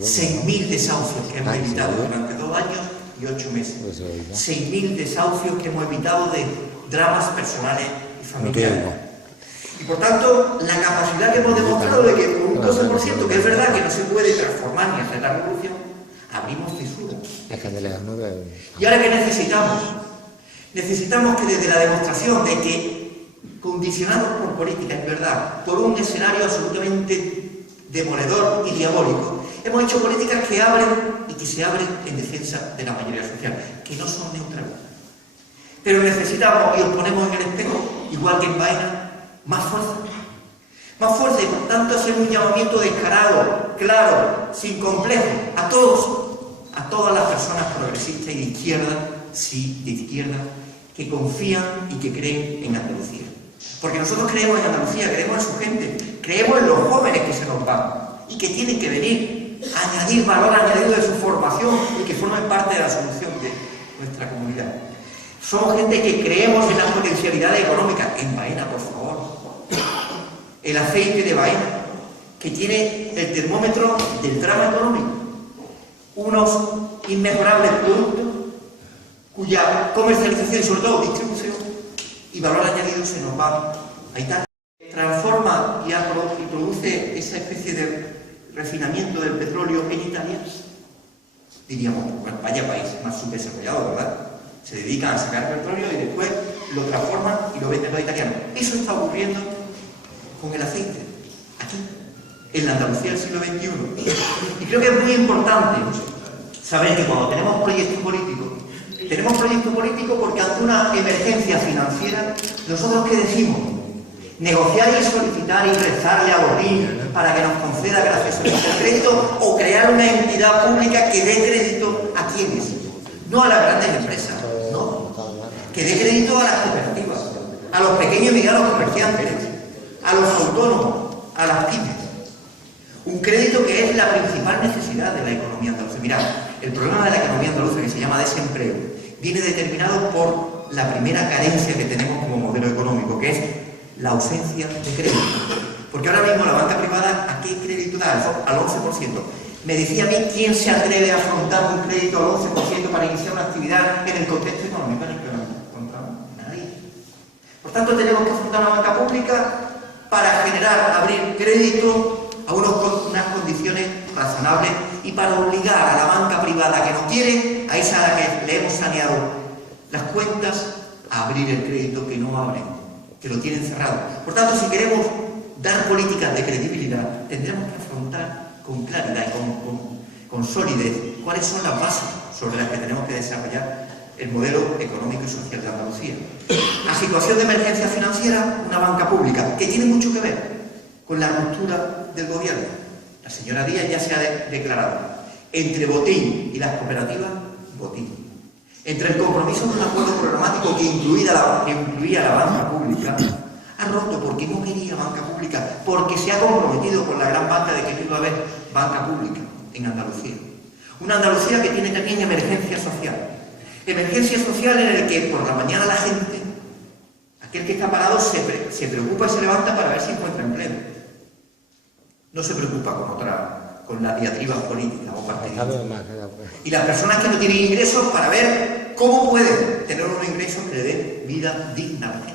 6.000 desahucios que hemos evitado durante 2 años y 8 meses. 6.000 desahucios que hemos evitado de dramas personales y familiares. Y por tanto, la capacidad que hemos demostrado de que con un 12%, que es verdad que no se puede transformar ni hacer la revolución, abrimos fisuras. ¿Y ahora qué necesitamos? Necesitamos que desde la demostración de que, condicionados por política, es verdad, por un escenario absolutamente demoledor y diabólico, hemos hecho políticas que abren y que se abren en defensa de la mayoría social, que no son neutrales. Pero necesitamos, y os ponemos en el espejo, igual que en Baena, más fuerza. Más fuerza, y por tanto hacemos un llamamiento descarado, claro, sin complejo, a todas las personas progresistas y de izquierda, sí, de izquierda, que confían y que creen en Andalucía. Porque nosotros creemos en Andalucía, creemos en su gente, creemos en los jóvenes que se nos van y que tienen que venir a añadir valor añadido de su formación y que formen parte de la solución de nuestra comunidad. Somos gente que creemos en las potencialidades económicas. En Baena, por favor. El aceite de Baena, que tiene el termómetro del drama económico. Unos inmejorables productos cuya comercialización y sobre todo distribución y valor añadido se nos va a Italia. Transforma y produce esa especie de refinamiento del petróleo en Italia. Diríamos, bueno, vaya país más subdesarrollado, ¿verdad? Se dedican a sacar petróleo y después lo transforman y lo venden los italianos. Eso está ocurriendo con el aceite, aquí, en la Andalucía del siglo XXI. Y creo que es muy importante saber que cuando tenemos proyectos políticos porque ante una emergencia financiera, ¿nosotros qué decimos? Negociar y solicitar y rezarle a Botín para que nos conceda gracias al crédito o crear una entidad pública que dé crédito a quienes, no a las grandes empresas, no, que dé crédito a las cooperativas, a los pequeños y medianos comerciantes, a los autónomos, a las pymes. Un crédito que es la principal necesidad de la economía andaluza. Mirad, el problema de la economía andaluza, que se llama desempleo, viene determinado por la primera carencia que tenemos como modelo económico, que es la ausencia de crédito. Porque ahora mismo la banca privada, ¿a qué crédito da? Al 11%. Me decía a mí, ¿quién se atreve a afrontar un crédito al 11% para iniciar una actividad en el contexto económico en el que nos encontramos? Nadie. Por tanto, tenemos que afrontar una banca pública para abrir crédito a unas condiciones razonables y para obligar a la banca privada que no quiere, a esa a la que le hemos saneado las cuentas, a abrir el crédito que no abren, que lo tienen cerrado. Por tanto, si queremos dar políticas de credibilidad, tendremos que afrontar con claridad y con solidez cuáles son las bases sobre las que tenemos que desarrollar el modelo económico y social de Andalucía. La situación de emergencia financiera, una banca pública, que tiene mucho que ver con la ruptura del gobierno. La señora Díaz ya se ha declarado. Entre Botín y las cooperativas, Botín. Entre el compromiso de un acuerdo programático que incluía la banca pública, ha roto porque no quería banca pública, porque se ha comprometido con la gran banca de que no iba a haber banca pública en Andalucía. Una Andalucía que tiene también emergencia social. Emergencia social en la que por la mañana la gente, aquel que está parado, se preocupa y se levanta para ver si encuentra empleo. No se preocupa con con las diatribas políticas o partidistas. Y las personas que no tienen ingresos para ver cómo pueden tener unos ingresos que le den vida digna a la gente.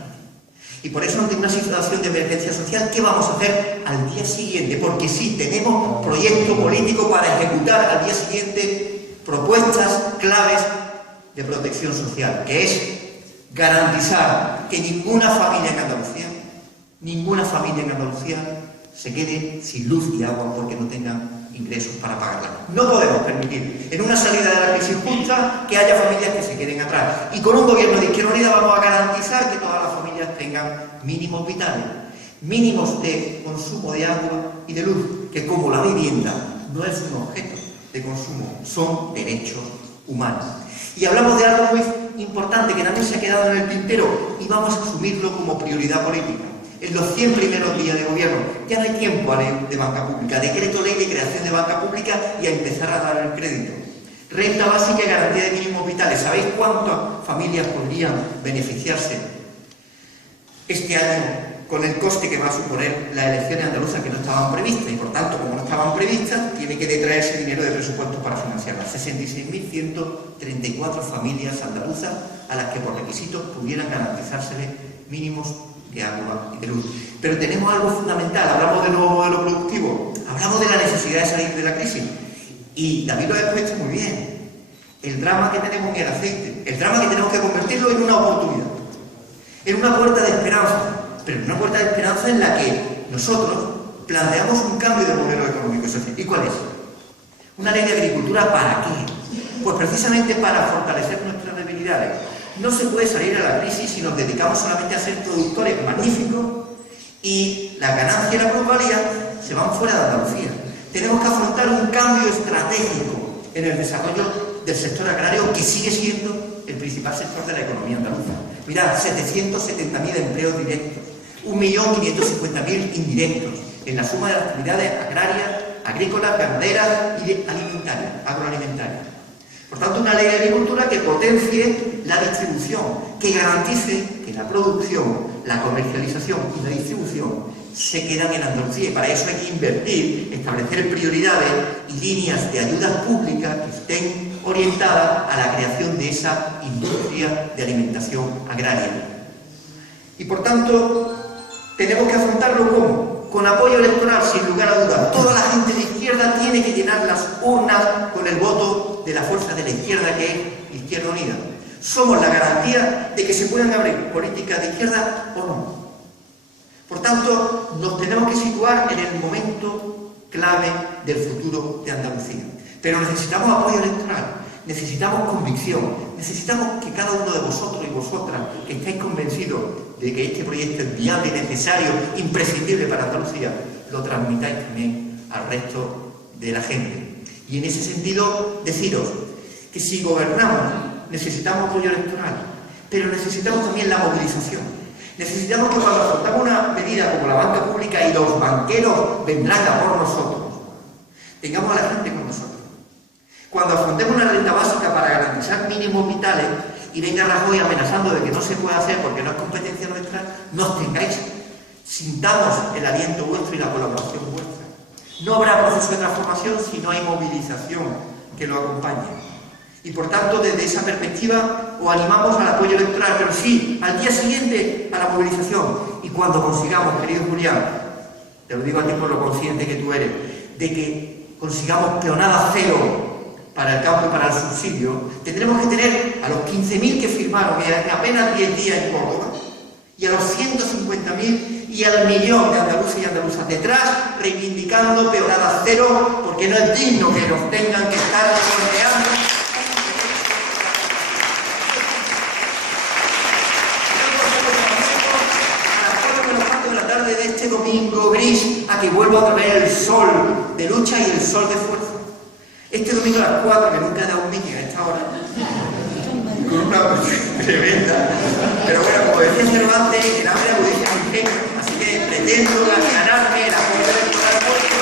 Y por eso, ante una situación de emergencia social, ¿qué vamos a hacer al día siguiente? Porque sí, tenemos proyecto político para ejecutar al día siguiente propuestas claves de protección social, que es garantizar que ninguna familia en Andalucía se quede sin luz y agua porque no tengan ingresos para pagarla. No podemos permitir, en una salida de la crisis justa, que haya familias que se queden atrás. Y con un gobierno de Izquierda Unida vamos a garantizar que todas las familias tengan mínimos vitales, mínimos de consumo de agua y de luz, que como la vivienda no es un objeto de consumo, son derechos humanos. Y hablamos de algo muy importante que también se ha quedado en el tintero y vamos a asumirlo como prioridad política. En los 100 primeros días de gobierno ya no hay tiempo a ley de banca pública, decreto ley de creación de banca pública y a empezar a dar el crédito. Renta básica y garantía de mínimos vitales. ¿Sabéis cuántas familias podrían beneficiarse este año con el coste que va a suponer las elecciones andaluzas que no estaban previstas? Y por tanto, como no estaban previstas, tiene que detraerse dinero de presupuesto para financiarlas. 66.134 familias andaluzas a las que por requisitos pudieran garantizárseles mínimos de agua y de luz. Pero tenemos algo fundamental, hablamos de lo modelo productivo, hablamos de la necesidad de salir de la crisis. Y David lo ha expuesto muy bien. El drama que tenemos en el aceite, el drama que tenemos que convertirlo en una oportunidad, en una puerta de esperanza, pero en una puerta de esperanza en la que nosotros planteamos un cambio de modelo económico y social. ¿Y cuál es? ¿Una ley de agricultura para qué? Pues precisamente para fortalecer nuestras debilidades. No se puede salir a la crisis si nos dedicamos solamente a ser productores magníficos y la ganancia y la plusvalía se van fuera de Andalucía. Tenemos que afrontar un cambio estratégico en el desarrollo del sector agrario, que sigue siendo el principal sector de la economía andaluza. Mirad, 770.000 empleos directos, 1.550.000 indirectos en la suma de las actividades agrarias, agrícolas, ganaderas y agroalimentarias. Por tanto, una ley de agricultura que potencie la distribución, que garantice que la producción, la comercialización y la distribución se quedan en Andalucía. Y para eso hay que invertir, establecer prioridades y líneas de ayudas públicas que estén orientadas a la creación de esa industria de alimentación agraria. Y por tanto, tenemos que afrontarlo ¿cómo? Con apoyo electoral, sin lugar a dudas. Toda la gente de izquierda tiene que llenar las urnas con el voto de la fuerza de la izquierda, que es Izquierda Unida. Somos la garantía de que se puedan abrir políticas de izquierda o no. Por tanto, nos tenemos que situar en el momento clave del futuro de Andalucía. Pero necesitamos apoyo electoral, necesitamos convicción, necesitamos que cada uno de vosotros y vosotras que estáis convencidos de que este proyecto es viable, necesario, imprescindible para Andalucía, lo transmitáis también al resto de la gente. Y en ese sentido, deciros que si gobernamos, necesitamos apoyo electoral, pero necesitamos también la movilización. Necesitamos que cuando afrontamos una medida como la banca pública y los banqueros vendrán a por nosotros, tengamos a la gente con nosotros. Cuando afrontemos una renta básica para garantizar mínimos vitales y venga Rajoy amenazando de que no se puede hacer porque no es competencia nuestra, nos tengáis, sintamos el aliento vuestro y la colaboración vuestra. No habrá proceso de transformación si no hay movilización que lo acompañe. Y por tanto, desde esa perspectiva, os animamos al apoyo electoral, pero sí, al día siguiente a la movilización. Y cuando consigamos, querido Julián, te lo digo a ti por lo consciente que tú eres, de que consigamos peonada cero para el campo y para el subsidio, tendremos que tener a los 15.000 que firmaron en apenas 10 días en Córdoba, y a los 150.000 y al millón de andaluces y andaluzas detrás, reivindicando peonada cero, porque no es digno que nos tengan que estar sorteando. De este domingo gris a que vuelva otra vez el sol de lucha y el sol de fuerza. Este domingo a las 4, que nunca he dado un meeting a esta hora, con una tremenda, pero bueno, como decía Cervantes, el hambre agudiza el ingenio, así que pretendo ganarme el apoyo electoral vuestro.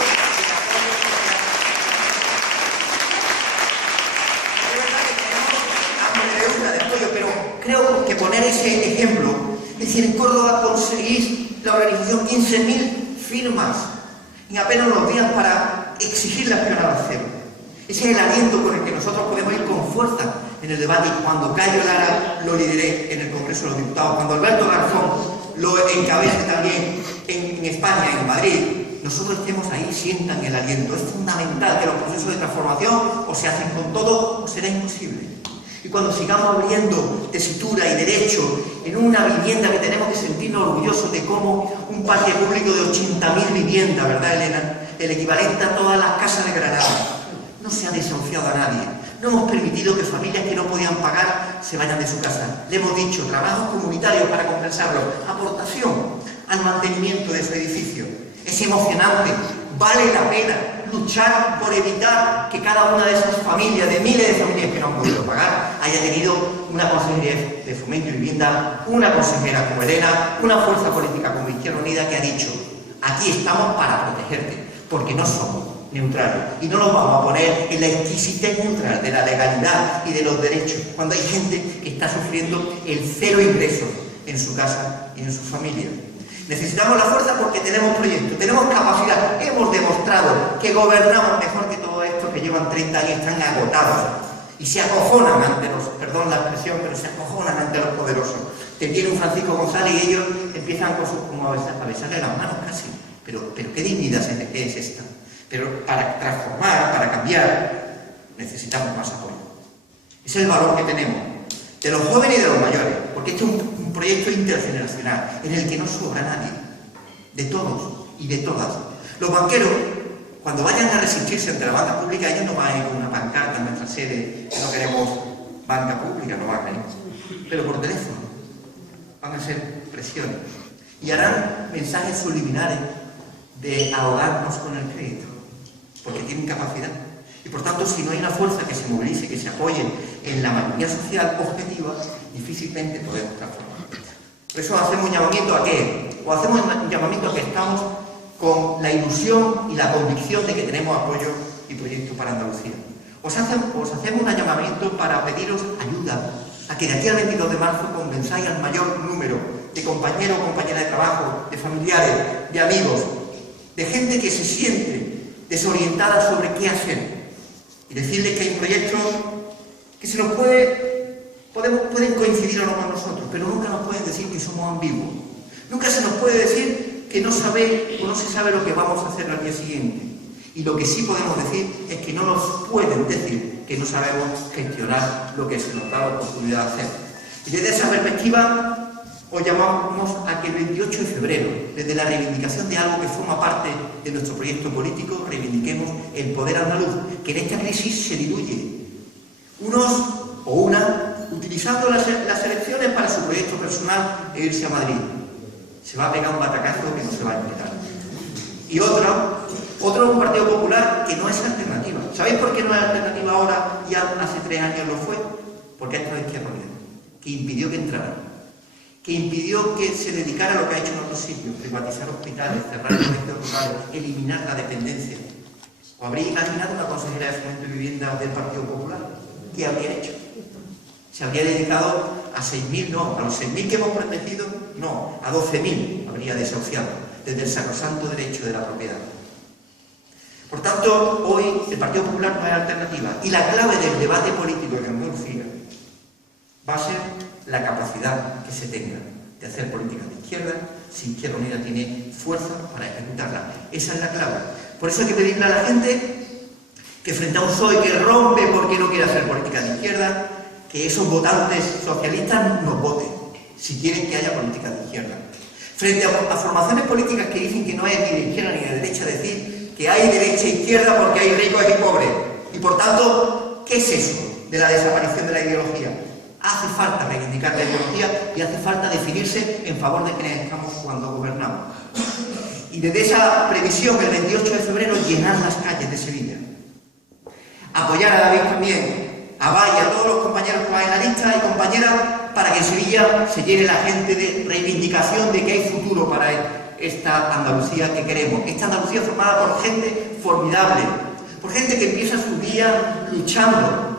Es verdad que tenemos hambre de deuda, de apoyo, pero creo que poner ese ejemplo, es decir, en Córdoba conseguís la organización 15.000 firmas en apenas unos días para exigir la espionada cero. Ese es el aliento con el que nosotros podemos ir con fuerza en el debate. Y cuando Cayo Lara lo lidere en el Congreso de los Diputados, cuando Alberto Garzón lo encabece también en España, en Madrid, nosotros estemos ahí, sientan el aliento. Es fundamental que los procesos de transformación o se hacen con todo o será imposible. Y cuando sigamos abriendo tesitura y derecho en una vivienda que tenemos que sentirnos orgullosos de cómo un parque público de 80.000 viviendas, ¿verdad, Elena? El equivalente a todas las casas de Granada. No se ha desahuciado a nadie. No hemos permitido que familias que no podían pagar se vayan de su casa. Le hemos dicho trabajos comunitarios para compensarlo, aportación al mantenimiento de su edificio. Es emocionante, vale la pena luchar por evitar que cada una de esas familias, de miles de familias que no han podido pagar, haya tenido una consejería de Fomento y Vivienda, una consejera como Elena, una fuerza política como Izquierda Unida que ha dicho: aquí estamos para protegerte, porque no somos neutrales y no nos vamos a poner en la exquisitez neutral de la legalidad y de los derechos, cuando hay gente que está sufriendo el cero ingreso en su casa y en su familia. Necesitamos la fuerza porque tenemos proyectos, tenemos capacidad, hemos demostrado que gobernamos mejor que todos estos que llevan 30 años, están agotados y se acojonan ante los, perdón la expresión, pero se acojonan ante los poderosos. Te viene un Francisco González y ellos empiezan como a besarle las manos casi. Pero qué dignidad es esta. Pero para transformar, para cambiar, necesitamos más apoyo. Ese es el valor que tenemos, de los jóvenes y de los mayores, porque este es un proyecto intergeneracional en el que no sobra nadie, de todos y de todas. Los banqueros, cuando vayan a resistirse ante la banca pública, ellos no van a ir con una pancarta en nuestra sede, que no queremos banca pública, no van a ir, pero por teléfono van a hacer presiones y harán mensajes subliminales de ahogarnos con el crédito, porque tienen capacidad. Y por tanto, si no hay una fuerza que se movilice, que se apoye en la mayoría social objetiva, difícilmente podemos transformar. Por eso hacemos un llamamiento a qué, o hacemos un llamamiento a que estamos con la ilusión y la convicción de que tenemos apoyo y proyectos para Andalucía. Os hacemos un llamamiento para pediros ayuda, a que de aquí al 22 de marzo convenzáis al mayor número de compañeros o compañeras de trabajo, de familiares, de amigos, de gente que se siente desorientada sobre qué hacer, y decirles que hay proyectos que se nos pueden coincidir o no con nosotros, pero nunca nos pueden decir que somos ambiguos. Nunca se nos puede decir que no sabéis o no se sabe lo que vamos a hacer al día siguiente. Y lo que sí podemos decir es que no nos pueden decir que no sabemos gestionar lo que se nos da la oportunidad de hacer. Y desde esa perspectiva os llamamos a que el 28 de febrero, desde la reivindicación de algo que forma parte de nuestro proyecto político, reivindiquemos el poder andaluz, que en esta crisis se diluye. Unos o una utilizando las elecciones para su proyecto personal e irse a Madrid. Se va a pegar un batacazo que no se va a enterar. Y otro un Partido Popular que no es alternativa. ¿Sabéis por qué no es alternativa ahora y hace 3 años lo fue? Porque ha estado Izquierda Unida, que impidió que entrara, que impidió que se dedicara a lo que ha hecho en otros sitios: privatizar hospitales, cerrar colegios rurales, eliminar la dependencia. ¿O habría imaginado una consejera de Fomento y Vivienda del Partido Popular? ¿Qué habría hecho? ¿Se habría dedicado a 6.000? No. ¿A los 6.000 que hemos protegido? No. A 12.000 habría desahuciado, desde el sacrosanto derecho de la propiedad. Por tanto, hoy el Partido Popular no es alternativa. Y la clave del debate político en Andalucía va a ser la capacidad que se tenga de hacer políticas de izquierda, si Izquierda Unida tiene fuerza para ejecutarla. Esa es la clave. Por eso hay que pedirle a la gente que frente a un PSOE que rompe porque no quiere hacer política de izquierda, que esos votantes socialistas nos voten, si quieren que haya política de izquierda. Frente a formaciones políticas que dicen que no es ni de izquierda ni de derecha, decir que hay derecha e izquierda porque hay ricos y pobres. Y por tanto, ¿qué es eso de la desaparición de la ideología? Hace falta reivindicar la ideología y hace falta definirse en favor de quienes estamos cuando gobernamos. Y desde esa previsión, el 28 de febrero, llenar las calles de Sevilla. Apoyar a David también, a Valle, a todos los compañeros que van en la lista y compañeras, para que en Sevilla se llene la gente de reivindicación de que hay futuro para esta Andalucía que queremos. Esta Andalucía formada por gente formidable, por gente que empieza su día luchando,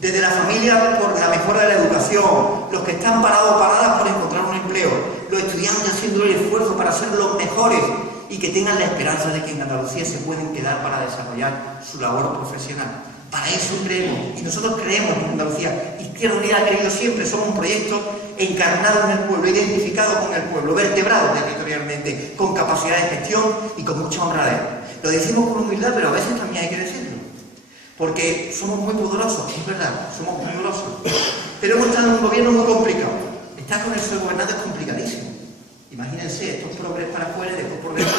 desde la familia por la mejora de la educación, los que están parados o paradas por encontrar un empleo, los estudiantes haciendo el esfuerzo para ser los mejores y que tengan la esperanza de que en Andalucía se pueden quedar para desarrollar su labor profesional. Para eso creemos, y nosotros creemos en Andalucía. Izquierda Unida ha querido siempre, somos un proyecto encarnado en el pueblo, identificado con el pueblo, vertebrado territorialmente, con capacidad de gestión y con mucha honradez. Lo decimos con humildad, pero a veces también hay que decirlo. Porque somos muy poderosos, es verdad, somos muy poderosos. Pero hemos estado en un gobierno muy complicado. Estar con el señor gobernante es complicadísimo. Imagínense, estos progresos para afuera, después por dentro,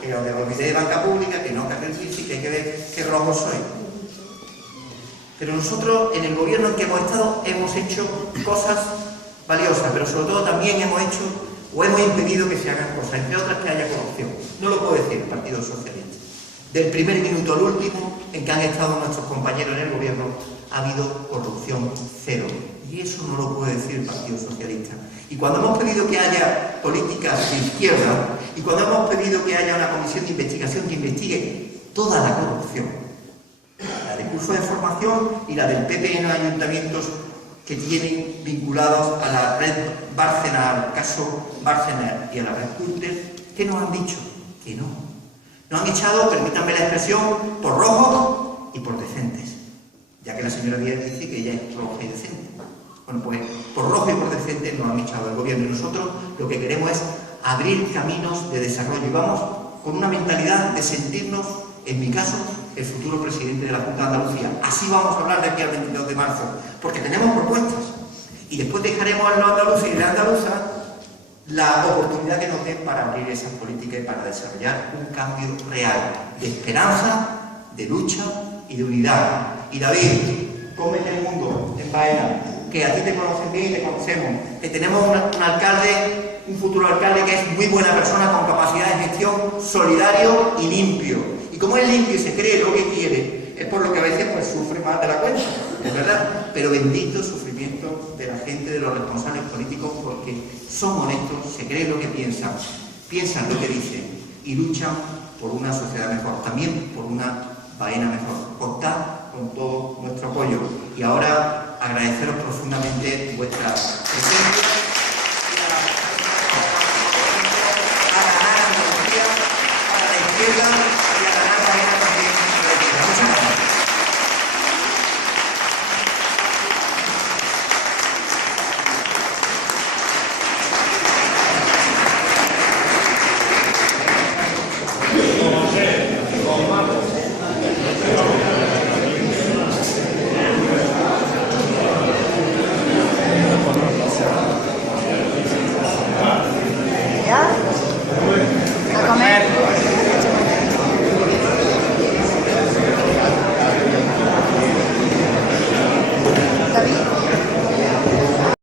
que los de la Comité de Banca Pública, que no, que aquel sí, que hay que ver qué rojo soy. Pero nosotros, en el gobierno en que hemos estado, hemos hecho cosas valiosas, pero sobre todo también hemos hecho o hemos impedido que se hagan cosas, entre otras que haya corrupción. No lo puede decir el Partido Socialista. Del primer minuto al último en que han estado nuestros compañeros en el gobierno, ha habido corrupción cero. Y eso no lo puede decir el Partido Socialista. Y cuando hemos pedido que haya políticas de izquierda, y cuando hemos pedido que haya una comisión de investigación que investigue toda la corrupción, la de curso de formación y la del PP en los ayuntamientos que tienen vinculados a la red Bárcenas, al caso Bárcenas y a la red Gürtel, ¿qué nos han dicho? Que no. Nos han echado, permítanme la expresión, por rojos y por decentes, ya que la señora Díaz dice que ella es roja y decente. Bueno, pues por rojo y por decente nos han echado del gobierno, y nosotros lo que queremos es abrir caminos de desarrollo, y vamos con una mentalidad de sentirnos, en mi caso, el futuro presidente de la Junta de Andalucía. Así vamos a hablar de aquí al 22 de marzo, porque tenemos propuestas, y después dejaremos a los andaluces y las andaluzas la oportunidad que nos den para abrir esas políticas y para desarrollar un cambio real, de esperanza, de lucha y de unidad. Y David, cómete el mundo en Baena, que a ti te conocen bien y te conocemos, que tenemos un alcalde, un futuro alcalde que es muy buena persona, con capacidad de gestión, solidario y limpio. Y como es limpio y se cree lo que quiere, es por lo que a veces pues sufre más de la cuenta, es verdad, pero bendito sufrimiento de la gente, de los responsables políticos, porque son honestos, se creen lo que piensan, piensan lo que dicen y luchan por una sociedad mejor, también por una Baena mejor. Contad con todo nuestro apoyo. Y ahora agradeceros profundamente vuestra presencia a ganar Andalucía, para la izquierda y a ganar Baena.